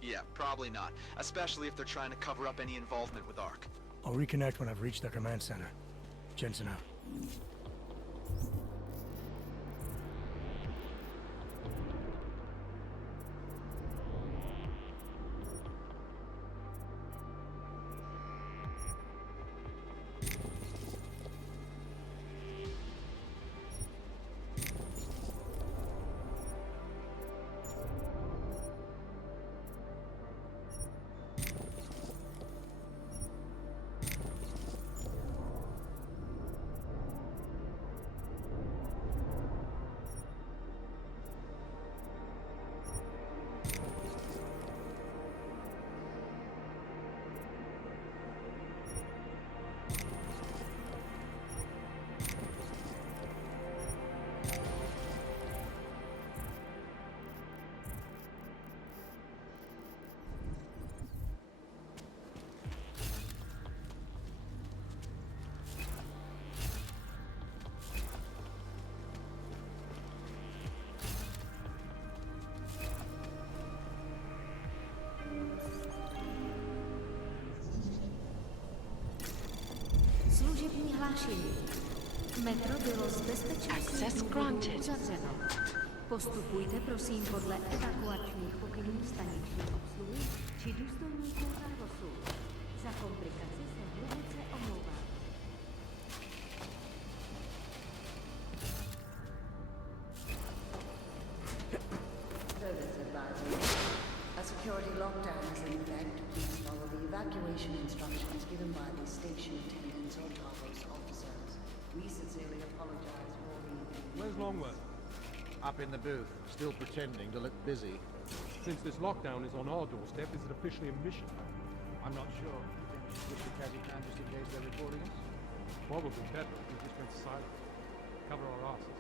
Yeah, probably not. Especially if they're trying to cover up any involvement with ARC. I'll reconnect when I've reached their command center. Jensen out. Služební hlášení. Metro bylo z bezpečnostních důvodů uzavřeno. Postupujte prosím podle evakuačních pokynů staniční obsluhy či důstojníků Tarvosu. Za komplikaci se hluboce omlouvám. Service advisory. A security lockdown is in effect. Please follow the evacuation instructions given by the station attendants or Tarvos officers. We sincerely apologize for the... Where's Longworth? Up in the booth, still pretending to look busy. Since this lockdown is on our doorstep, is it officially a mission? I'm not sure. Just because he can, just in case they're reporting us? Probably better if we just went silent. Cover our asses.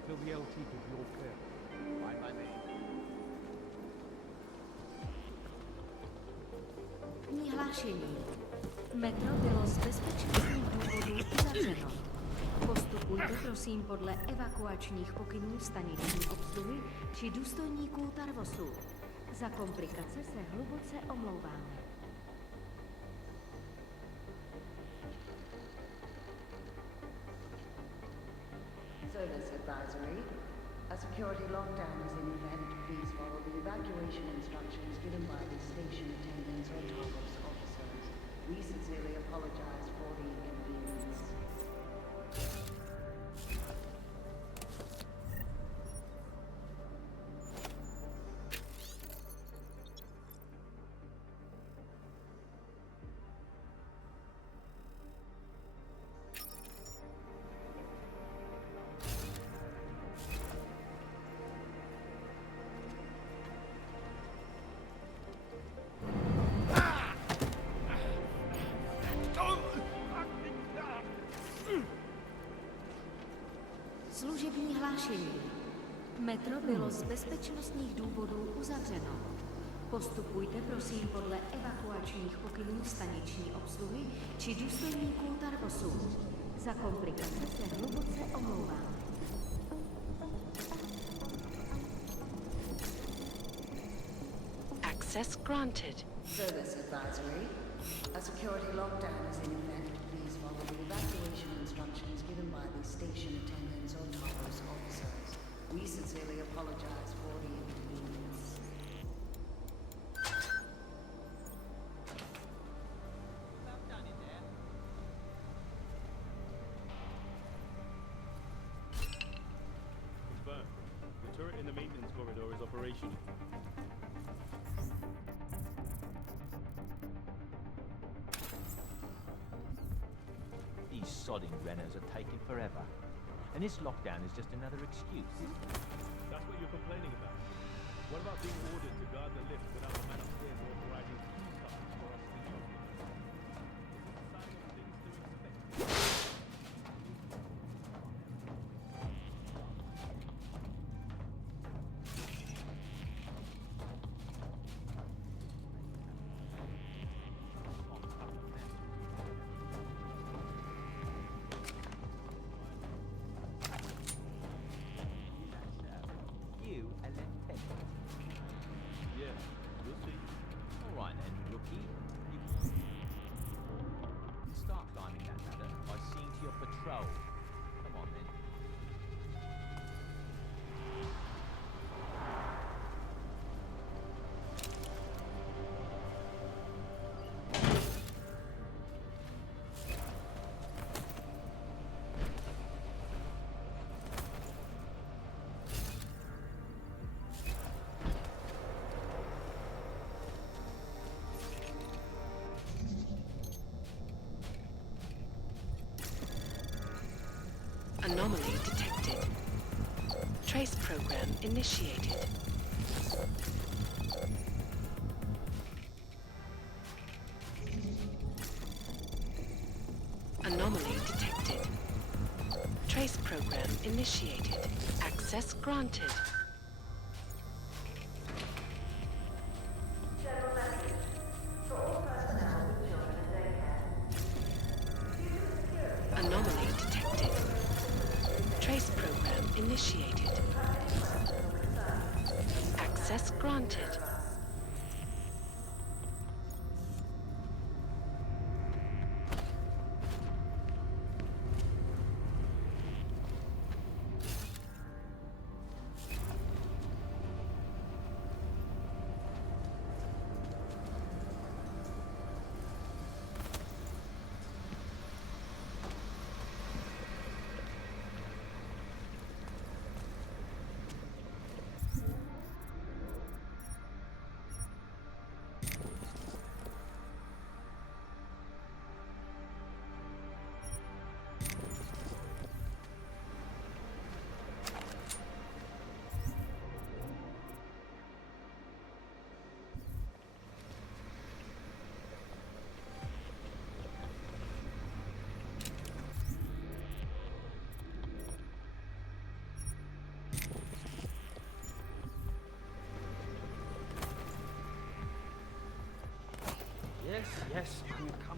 Until the LT gives the all clear. Fine by me. Hlášení. Metro bylo z bezpečnostních důvodů uzavřeno. Postupujte prosím podle evakuačních pokynů staniční obsluhy či důstojníků Tarvosu. Za komplikace se hluboce omlouváme. Service advisory. A security lockdown is in effect. Please follow the evacuation instructions given by the station attendants or Tarvos officers. We sincerely apologize for the inconvenience. Služební hlášení. Metro bylo z bezpečnostních důvodů uzavřeno. Postupujte prosím podle evakuačních pokynů staniční obsluhy či důstojníků Tarbosu. Za komplikace se hluboce omlouvám. Access granted. Service advisory. A security lockdown is in effect. Please follow the evacuation instructions given by the station attendants or Talos officers. We sincerely apologize for the inconvenience. Confirmed. The turret in the maintenance corridor is operational. These sodding Renners are taking forever. And this lockdown is just another excuse. That's what you're complaining about. What about being ordered to guard the lift without the man upstairs authorizing key cards for us to use? It's a sign of things to expect. You and then Pet. Yeah, we'll see. All right then, rookie. You can start climbing that ladder by seeing to your patrol. Come on then. Anomaly detected. Trace program initiated. Anomaly detected. Trace program initiated. Access granted. Anomaly detected. Trace program initiated. Access granted. Yes, I'm coming.